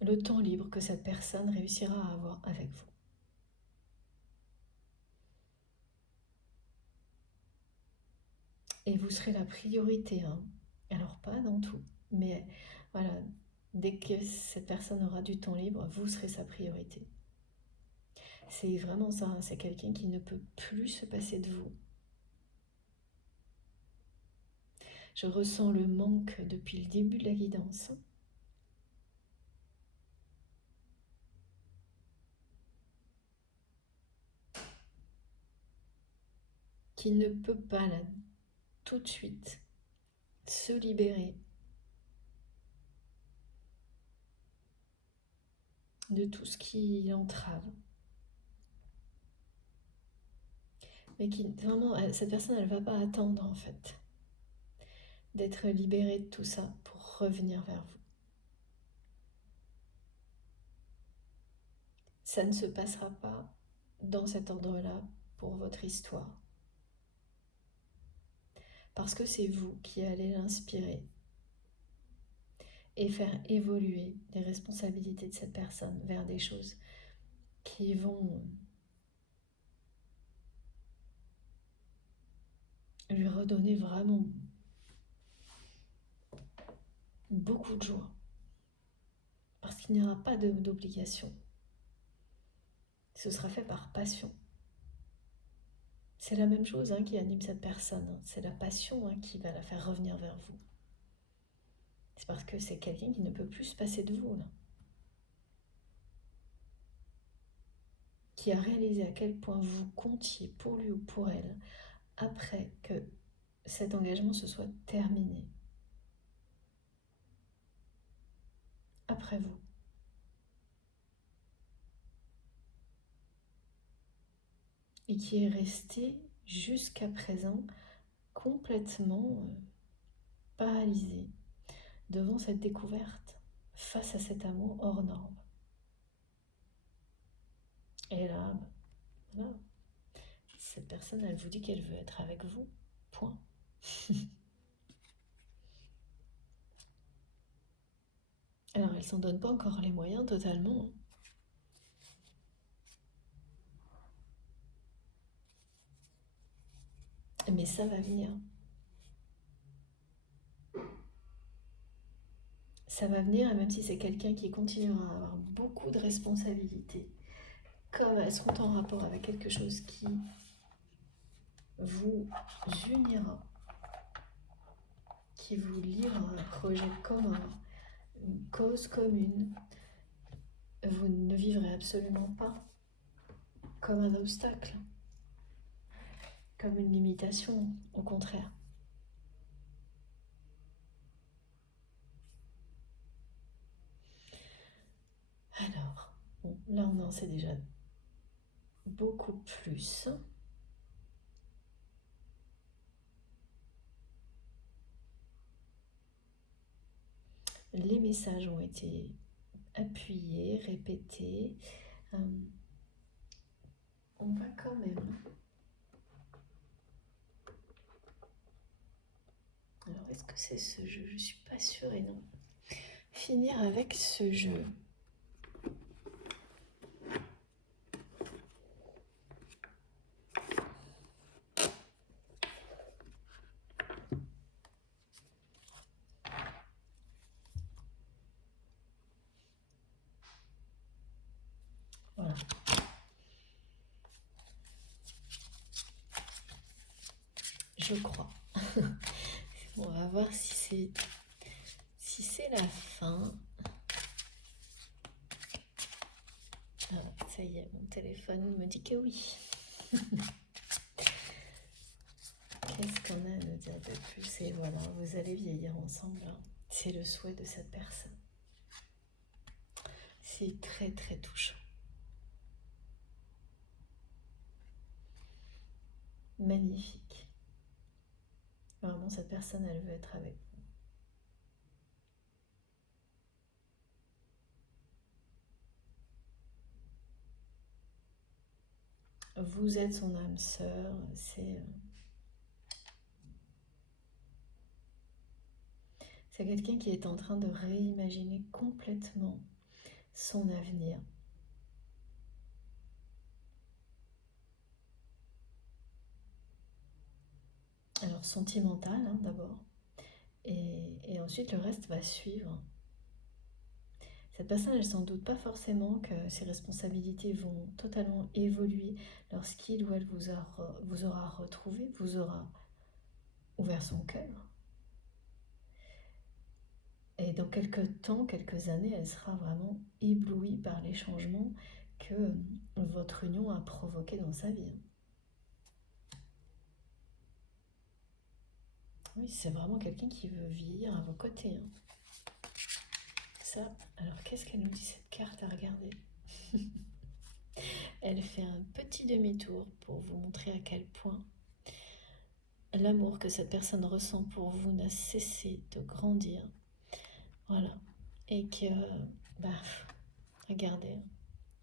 le temps libre que cette personne réussira à avoir avec vous. Et vous serez la priorité, hein. Alors pas dans tout, mais voilà, dès que cette personne aura du temps libre, vous serez sa priorité. C'est vraiment ça, hein. C'est quelqu'un qui ne peut plus se passer de vous. Je ressens le manque depuis le début de la guidance. Qui ne peut pas là, tout de suite, se libérer de tout ce qui l'entrave. Mais qui vraiment, cette personne, elle ne va pas attendre en fait d'être libérée de tout ça pour revenir vers vous. Ça ne se passera pas dans cet ordre-là pour votre histoire. Parce que c'est vous qui allez l'inspirer et faire évoluer les responsabilités de cette personne vers des choses qui vont lui redonner vraiment beaucoup de joie. Parce qu'il n'y aura pas d'obligation. Ce sera fait par passion. C'est la même chose qui anime cette personne. C'est la passion qui va la faire revenir vers vous. C'est parce que c'est quelqu'un qui ne peut plus se passer de vous, là. Qui a réalisé à quel point vous comptiez pour lui ou pour elle après que cet engagement se soit terminé. Après vous. Et qui est resté jusqu'à présent complètement paralysé devant cette découverte, face à cet amour hors norme. Et là, voilà, cette personne, elle vous dit qu'elle veut être avec vous. Point. Alors, elle s'en donne pas encore les moyens totalement. Mais ça va venir. Ça va venir, et même si c'est quelqu'un qui continuera à avoir beaucoup de responsabilités, comme elles seront en rapport avec quelque chose qui vous unira, qui vous liera à un projet commun, une cause commune, vous ne vivrez absolument pas comme un obstacle, comme une limitation, au contraire. Alors, bon, là on en sait déjà beaucoup plus. Les messages ont été appuyés, répétés. On va quand même... Alors, est-ce que c'est ce jeu? Je suis pas sûre et non. Finir avec ce jeu. Voilà. Je crois. On va voir si c'est la fin. Ah, ça y est, mon téléphone me dit que oui. Qu'est-ce qu'on a à nous dire de plus? Et voilà, vous allez vieillir ensemble. C'est le souhait de cette personne. C'est très très touchant. Magnifique. Vraiment, cette personne, elle veut être avec vous. Vous êtes son âme sœur. C'est quelqu'un qui est en train de réimaginer complètement son avenir. Alors sentimental d'abord, et ensuite le reste va suivre. Cette personne, elle s'en doute pas forcément que ses responsabilités vont totalement évoluer lorsqu'il ou elle vous aura retrouvé, vous aura ouvert son cœur. Et dans quelques temps, quelques années, elle sera vraiment éblouie par les changements que votre union a provoqués dans sa vie. Oui, c'est vraiment quelqu'un qui veut vieillir à vos côtés. Ça, alors qu'est-ce qu'elle nous dit cette carte à regarder? Elle fait un petit demi-tour pour vous montrer à quel point l'amour que cette personne ressent pour vous n'a cessé de grandir. Voilà. Et que, regardez,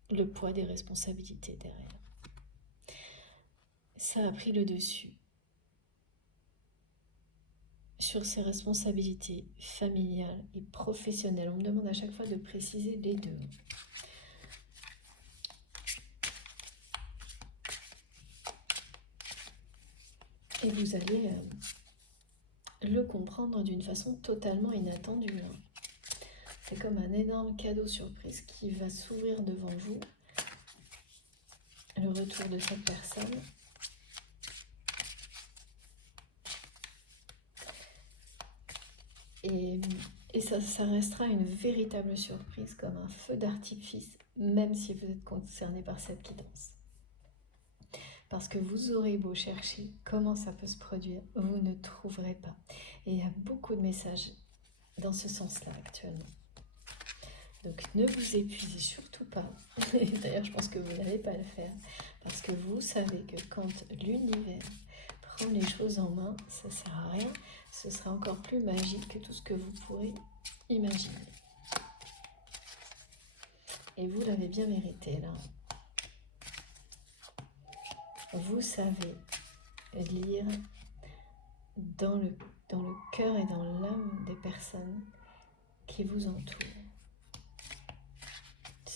le poids des responsabilités derrière. Ça a pris le dessus sur ses responsabilités familiales et professionnelles. On me demande à chaque fois de préciser les deux. Et vous allez le comprendre d'une façon totalement inattendue. C'est comme un énorme cadeau surprise qui va s'ouvrir devant vous. Le retour de cette personne. Et ça restera une véritable surprise, comme un feu d'artifice, même si vous êtes concerné par cette guidance. Parce que vous aurez beau chercher comment ça peut se produire, vous ne trouverez pas. Et il y a beaucoup de messages dans ce sens-là actuellement. Donc ne vous épuisez surtout pas. D'ailleurs, je pense que vous n'allez pas le faire. Parce que vous savez que quand l'univers prend les choses en main, ça ne sert à rien. Ce sera encore plus magique que tout ce que vous pourrez imaginer. Et vous l'avez bien mérité là. Vous savez lire dans le cœur et dans l'âme des personnes qui vous entourent.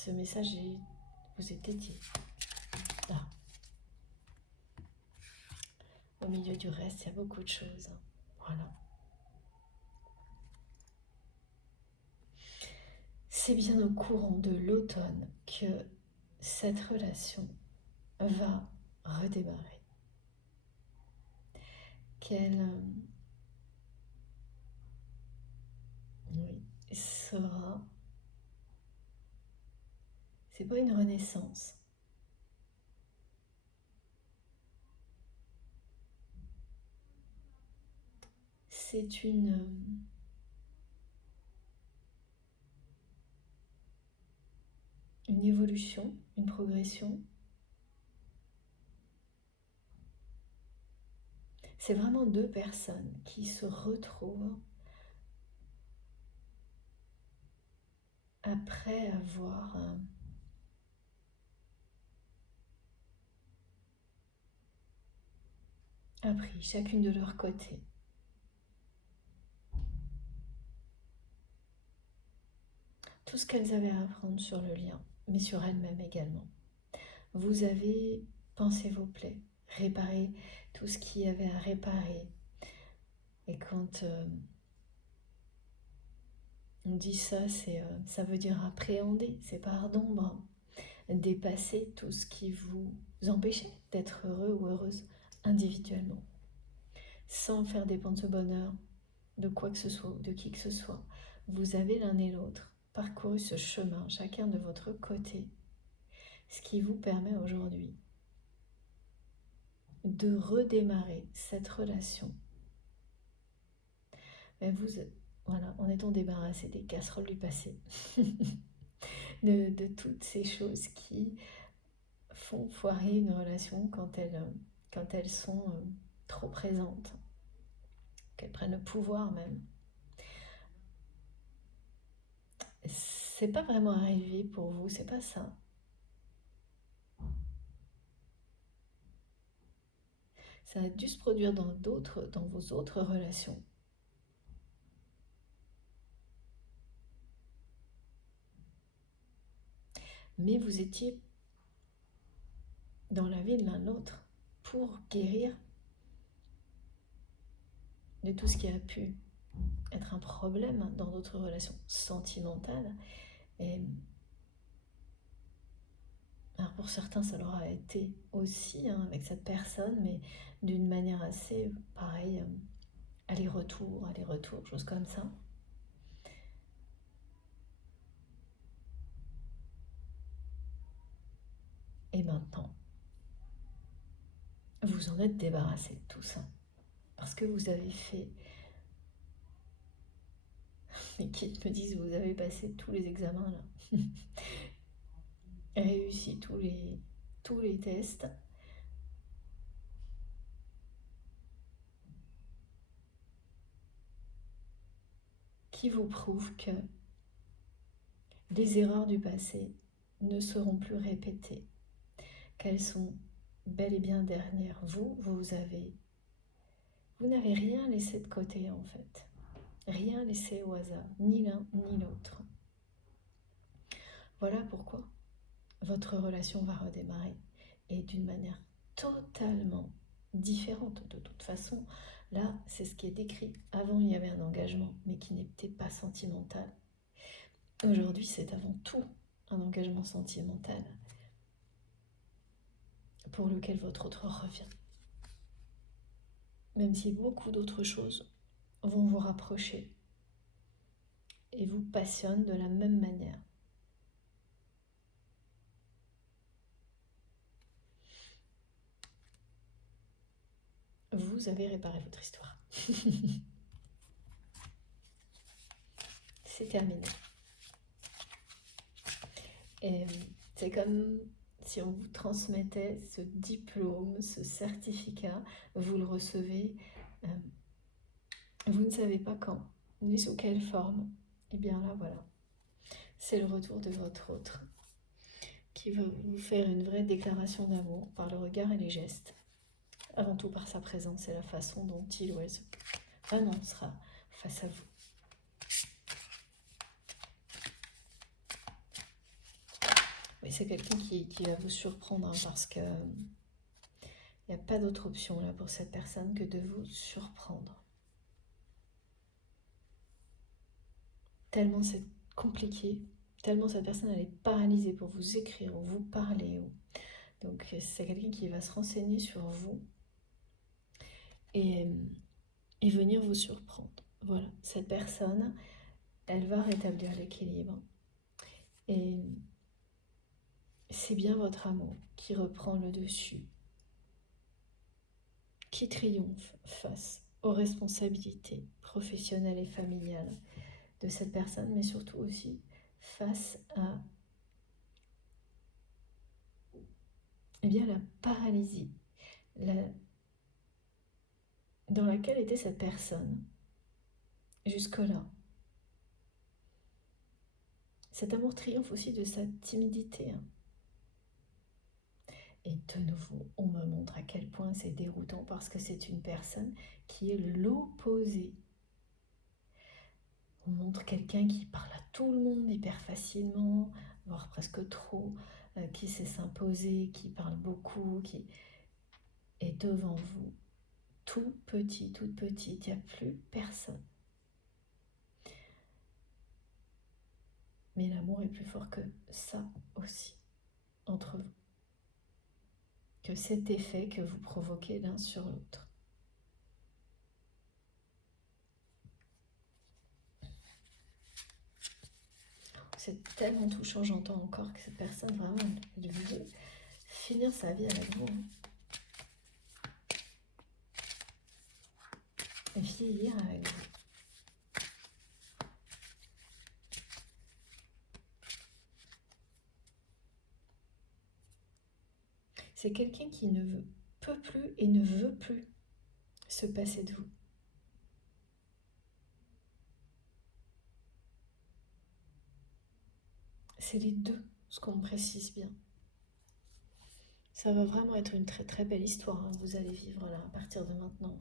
ce message vous est dédié. Là. Au milieu du reste, il y a beaucoup de choses. Voilà. C'est bien au courant de l'automne que cette relation va redémarrer. Qu'elle sera... C'est pas une renaissance. C'est une évolution, une progression. C'est vraiment deux personnes qui se retrouvent après avoir appris chacune de leur côté tout ce qu'elles avaient à apprendre sur le lien, mais sur elles-mêmes également. Vous avez pensé vos plaies, réparé tout ce qu'il y avait à réparer. Et quand on dit ça, ça veut dire appréhender, c'est part d'ombre, dépasser tout ce qui vous empêchait d'être heureux ou heureuse individuellement, sans faire dépendre ce bonheur de quoi que ce soit, de qui que ce soit. Vous avez l'un et l'autre parcouru ce chemin, chacun de votre côté, ce qui vous permet aujourd'hui de redémarrer cette relation. Mais vous, voilà, en étant débarrassé des casseroles du passé, de toutes ces choses qui font foirer une relation quand elles sont trop présentes, qu'elles prennent le pouvoir même. C'est pas vraiment arrivé pour vous, c'est pas ça. Ça a dû se produire dans vos autres relations. Mais vous étiez dans la vie de l'un l'autre pour guérir de tout ce qui a pu être un problème dans d'autres relations sentimentales. Et alors pour certains, ça leur a été aussi avec cette personne, mais d'une manière assez pareille, aller-retour, choses comme ça. Et maintenant, vous en êtes débarrassé de tout ça. Parce que vous avez fait... Les kids me disent, vous avez passé tous les examens là. Réussi tous les tests. Qui vous prouvent que les erreurs du passé ne seront plus répétées. Qu'elles sont bel et bien derrière vous. Vous n'avez rien laissé de côté en fait. Rien laissé au hasard, ni l'un ni l'autre. Voilà pourquoi votre relation va redémarrer et d'une manière totalement différente. De toute façon, là, c'est ce qui est décrit. Avant, il y avait un engagement, mais qui n'était pas sentimental. Aujourd'hui, c'est avant tout un engagement sentimental pour lequel votre autre revient. Même si beaucoup d'autres choses vont vous rapprocher et vous passionnent de la même manière. Vous avez réparé votre histoire. C'est terminé. Et c'est comme si on vous transmettait ce diplôme, ce certificat, vous le recevez, vous ne savez pas quand, ni sous quelle forme. Et bien là, voilà, c'est le retour de votre autre qui veut vous faire une vraie déclaration d'amour par le regard et les gestes, avant tout par sa présence et la façon dont il ou elle se annoncera face à vous. Mais c'est quelqu'un qui va vous surprendre, hein, parce que il n'y a pas d'autre option là pour cette personne que de vous surprendre. Tellement c'est compliqué, tellement cette personne elle est paralysée pour vous écrire ou vous parler. Donc c'est quelqu'un qui va se renseigner sur vous et, et venir vous surprendre. Voilà, cette personne, elle va rétablir l'équilibre. Et c'est bien votre amour qui reprend le dessus, qui triomphe face aux responsabilités professionnelles et familiales de cette personne, mais surtout aussi face à la paralysie dans laquelle était cette personne jusque-là. Cet amour triomphe aussi de sa timidité. Et de nouveau, on me montre à quel point c'est déroutant parce que c'est une personne qui est l'opposé. On montre quelqu'un qui parle à tout le monde hyper facilement, voire presque trop, qui sait s'imposer, qui parle beaucoup, qui est devant vous, tout petit, toute petite, il n'y a plus personne. Mais l'amour est plus fort que ça aussi, entre vous. Que cet effet que vous provoquez l'un sur l'autre. C'est tellement touchant, j'entends encore que cette personne vraiment elle veut finir sa vie avec vous. Et vieillir avec vous. C'est quelqu'un qui ne peut plus et ne veut plus se passer de vous. C'est les deux, ce qu'on précise bien. Ça va vraiment être une très très belle histoire, hein, vous allez vivre là à partir de maintenant.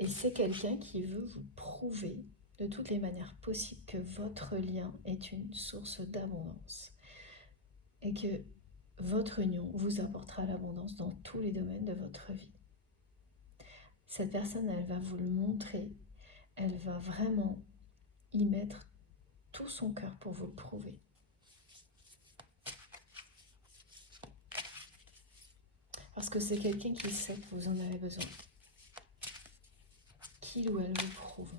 Et c'est quelqu'un qui veut vous prouver de toutes les manières possibles que votre lien est une source d'abondance. Et que votre union vous apportera l'abondance dans tous les domaines de votre vie. Cette personne, elle va vous le montrer, elle va vraiment y mettre tout son cœur pour vous le prouver. Parce que c'est quelqu'un qui sait que vous en avez besoin. Qu'il ou elle vous prouve.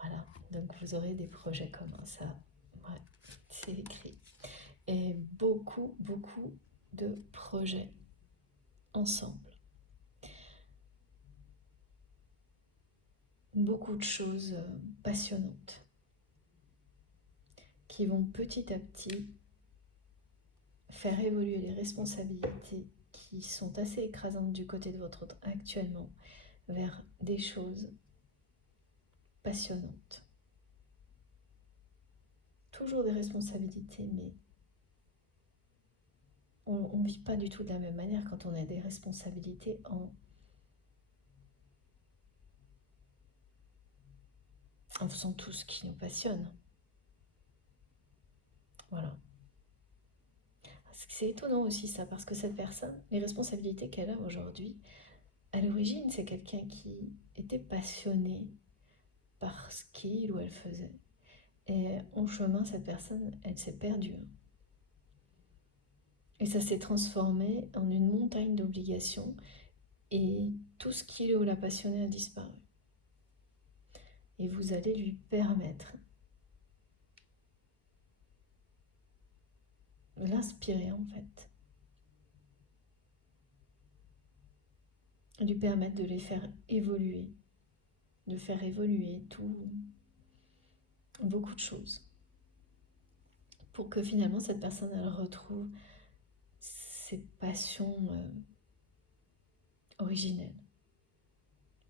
Voilà, donc vous aurez des projets communs, ça, ouais, c'est écrit. Et beaucoup, beaucoup de projets ensemble. Beaucoup de choses passionnantes qui vont petit à petit faire évoluer les responsabilités qui sont assez écrasantes du côté de votre autre actuellement vers des choses passionnantes. Toujours des responsabilités, mais on ne vit pas du tout de la même manière quand on a des responsabilités en faisant tout ce qui nous passionne. Voilà. C'est étonnant aussi ça, parce que cette personne, les responsabilités qu'elle a aujourd'hui, à l'origine, c'est quelqu'un qui était passionné par ce qu'il ou elle faisait. Et en chemin, cette personne, elle s'est perdue. Et ça s'est transformé en une montagne d'obligations et tout ce qui l'a passionné a disparu. Et vous allez lui permettre de l'inspirer en fait. Et lui permettre de les faire évoluer. De faire évoluer beaucoup de choses. Pour que finalement cette personne elle retrouve ses passions originelles.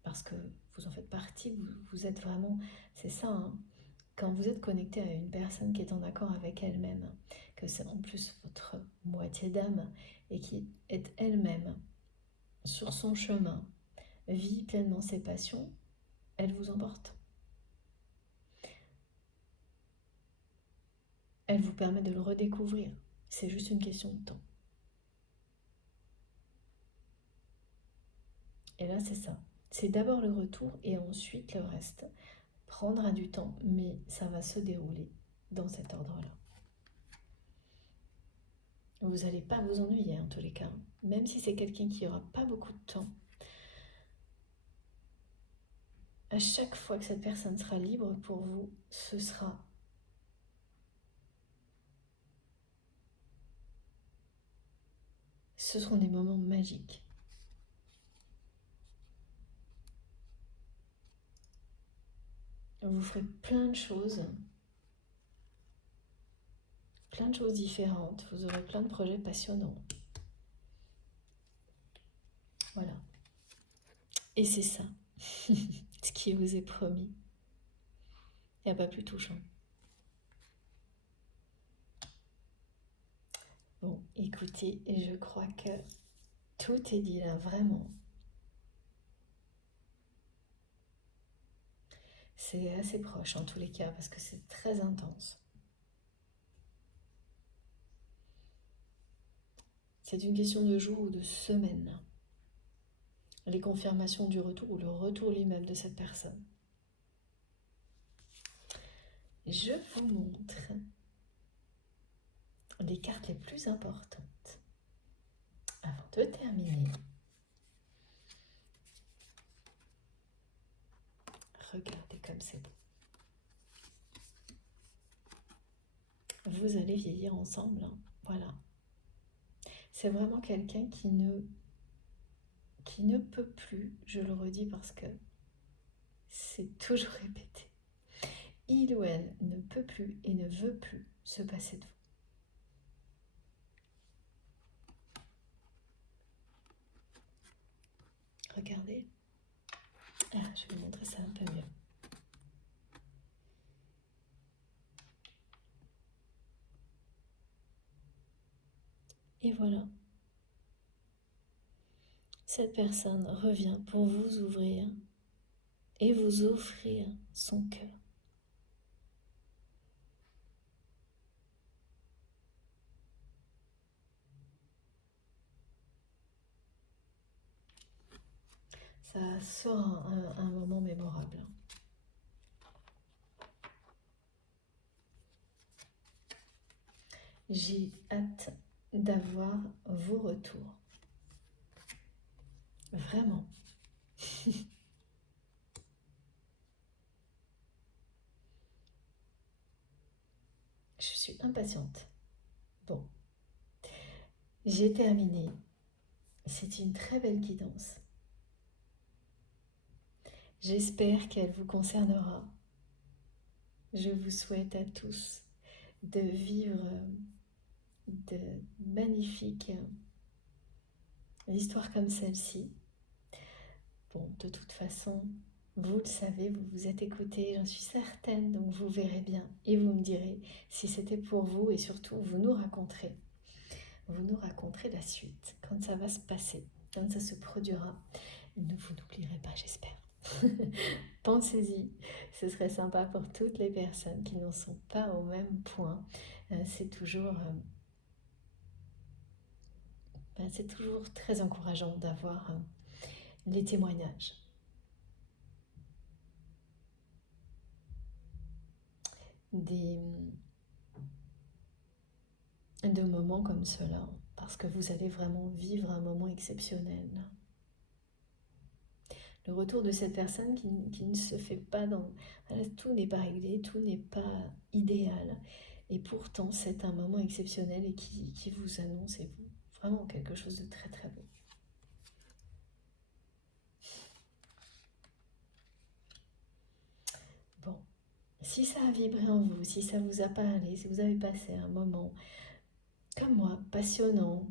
Parce que vous en faites partie, vous êtes vraiment, c'est ça, hein, quand vous êtes connecté à une personne qui est en accord avec elle-même, que c'est en plus votre moitié d'âme et qui est elle-même sur son chemin, vit pleinement ses passions, elle vous emporte. elle vous permet de le redécouvrir. C'est juste une question de temps. Et là, c'est ça. C'est d'abord le retour et ensuite le reste. Prendra du temps, mais ça va se dérouler dans cet ordre-là. Vous n'allez pas vous ennuyer en tous les cas. Même si c'est quelqu'un qui n'aura pas beaucoup de temps, à chaque fois que cette personne sera libre pour vous, ce seront des moments magiques. Vous ferez plein de choses différentes. Vous aurez plein de projets passionnants. Voilà. Et c'est ça, ce qui vous est promis. Il n'y a pas plus touchant. Bon, écoutez, je crois que tout est dit là, vraiment. C'est assez proche en tous les cas, parce que c'est très intense. C'est une question de jours ou de semaines. Les confirmations du retour ou le retour lui-même de cette personne. Je vous montre les cartes les plus importantes avant de terminer. Regardez comme c'est beau. Vous allez vieillir ensemble, hein. Voilà. C'est vraiment quelqu'un qui ne peut plus, je le redis parce que c'est toujours répété. Il ou elle ne peut plus et ne veut plus se passer de vous. Regardez. Ah, je vais vous montrer ça un peu mieux. Et voilà. Cette personne revient pour vous ouvrir et vous offrir son cœur. Ça sera un moment mémorable. J'ai hâte d'avoir vos retours. Vraiment. Je suis impatiente. Bon, j'ai terminé. C'est une très belle guidance. J'espère qu'elle vous concernera. Je vous souhaite à tous de vivre de magnifiques histoires comme celle-ci. Bon, de toute façon, vous le savez, vous vous êtes écouté, j'en suis certaine, donc vous verrez bien et vous me direz si c'était pour vous et surtout vous nous raconterez la suite, quand ça va se passer, quand ça se produira. Ne vous n'oublierez pas, j'espère. Pensez-y, ce serait sympa pour toutes les personnes qui n'en sont pas au même point. C'est toujours très encourageant d'avoir les témoignages. De moments comme cela, parce que vous allez vraiment vivre un moment exceptionnel. Le retour de cette personne qui ne se fait pas dans... Tout n'est pas réglé, tout n'est pas idéal, et pourtant c'est un moment exceptionnel et qui vous annonce et vous, vraiment quelque chose de très très beau. Bon, si ça a vibré en vous, si ça vous a parlé, si vous avez passé un moment comme moi, passionnant,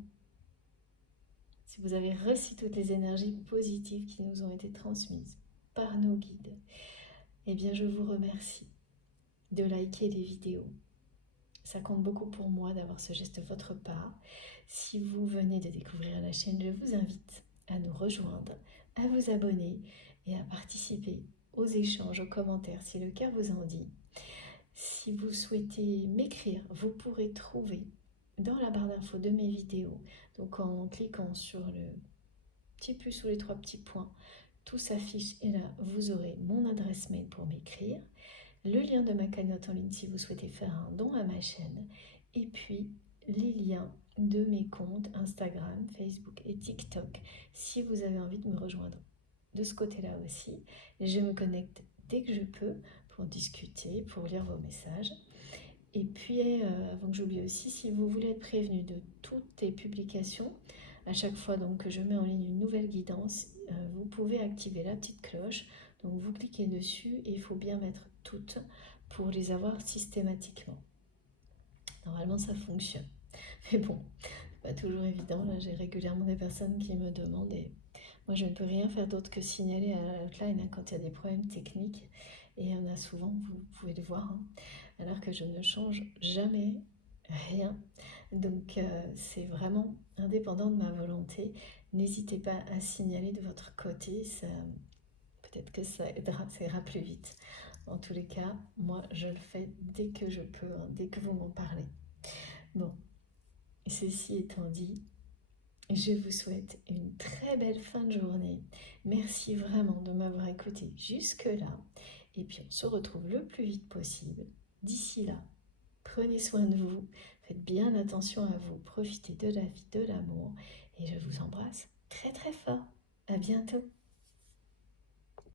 si vous avez reçu toutes les énergies positives qui nous ont été transmises par nos guides, eh bien je vous remercie de liker les vidéos. Ça compte beaucoup pour moi d'avoir ce geste de votre part. Si vous venez de découvrir la chaîne, je vous invite à nous rejoindre, à vous abonner et à participer aux échanges, aux commentaires si le cœur vous en dit. Si vous souhaitez m'écrire, vous pourrez trouver dans la barre d'infos de mes vidéos, donc en cliquant sur le petit plus ou les trois petits points, tout s'affiche et là vous aurez mon adresse mail pour m'écrire, le lien de ma cagnotte en ligne si vous souhaitez faire un don à ma chaîne, et puis les liens de mes comptes Instagram, Facebook et TikTok si vous avez envie de me rejoindre. De ce côté-là aussi, je me connecte dès que je peux pour discuter, pour lire vos messages. Et puis, avant que j'oublie aussi, si vous voulez être prévenu de toutes les publications, à chaque fois donc, que je mets en ligne une nouvelle guidance, vous pouvez activer la petite cloche. Donc vous cliquez dessus et il faut bien mettre toutes pour les avoir systématiquement. Normalement ça fonctionne. Mais bon, c'est pas toujours évident. Là j'ai régulièrement des personnes qui me demandent et moi je ne peux rien faire d'autre que signaler à l'outline hein, quand il y a des problèmes techniques. Et il y en a souvent, vous pouvez le voir, hein, alors que je ne change jamais rien. Donc c'est vraiment indépendant de ma volonté. N'hésitez pas à signaler de votre côté, peut-être que ça aidera, ça ira plus vite. En tous les cas, moi je le fais dès que je peux, hein, dès que vous m'en parlez. Bon, ceci étant dit, je vous souhaite une très belle fin de journée. Merci vraiment de m'avoir écouté jusque-là. Et puis on se retrouve le plus vite possible. D'ici là, prenez soin de vous, faites bien attention à vous, profitez de la vie, de l'amour. Et je vous embrasse très très fort. À bientôt.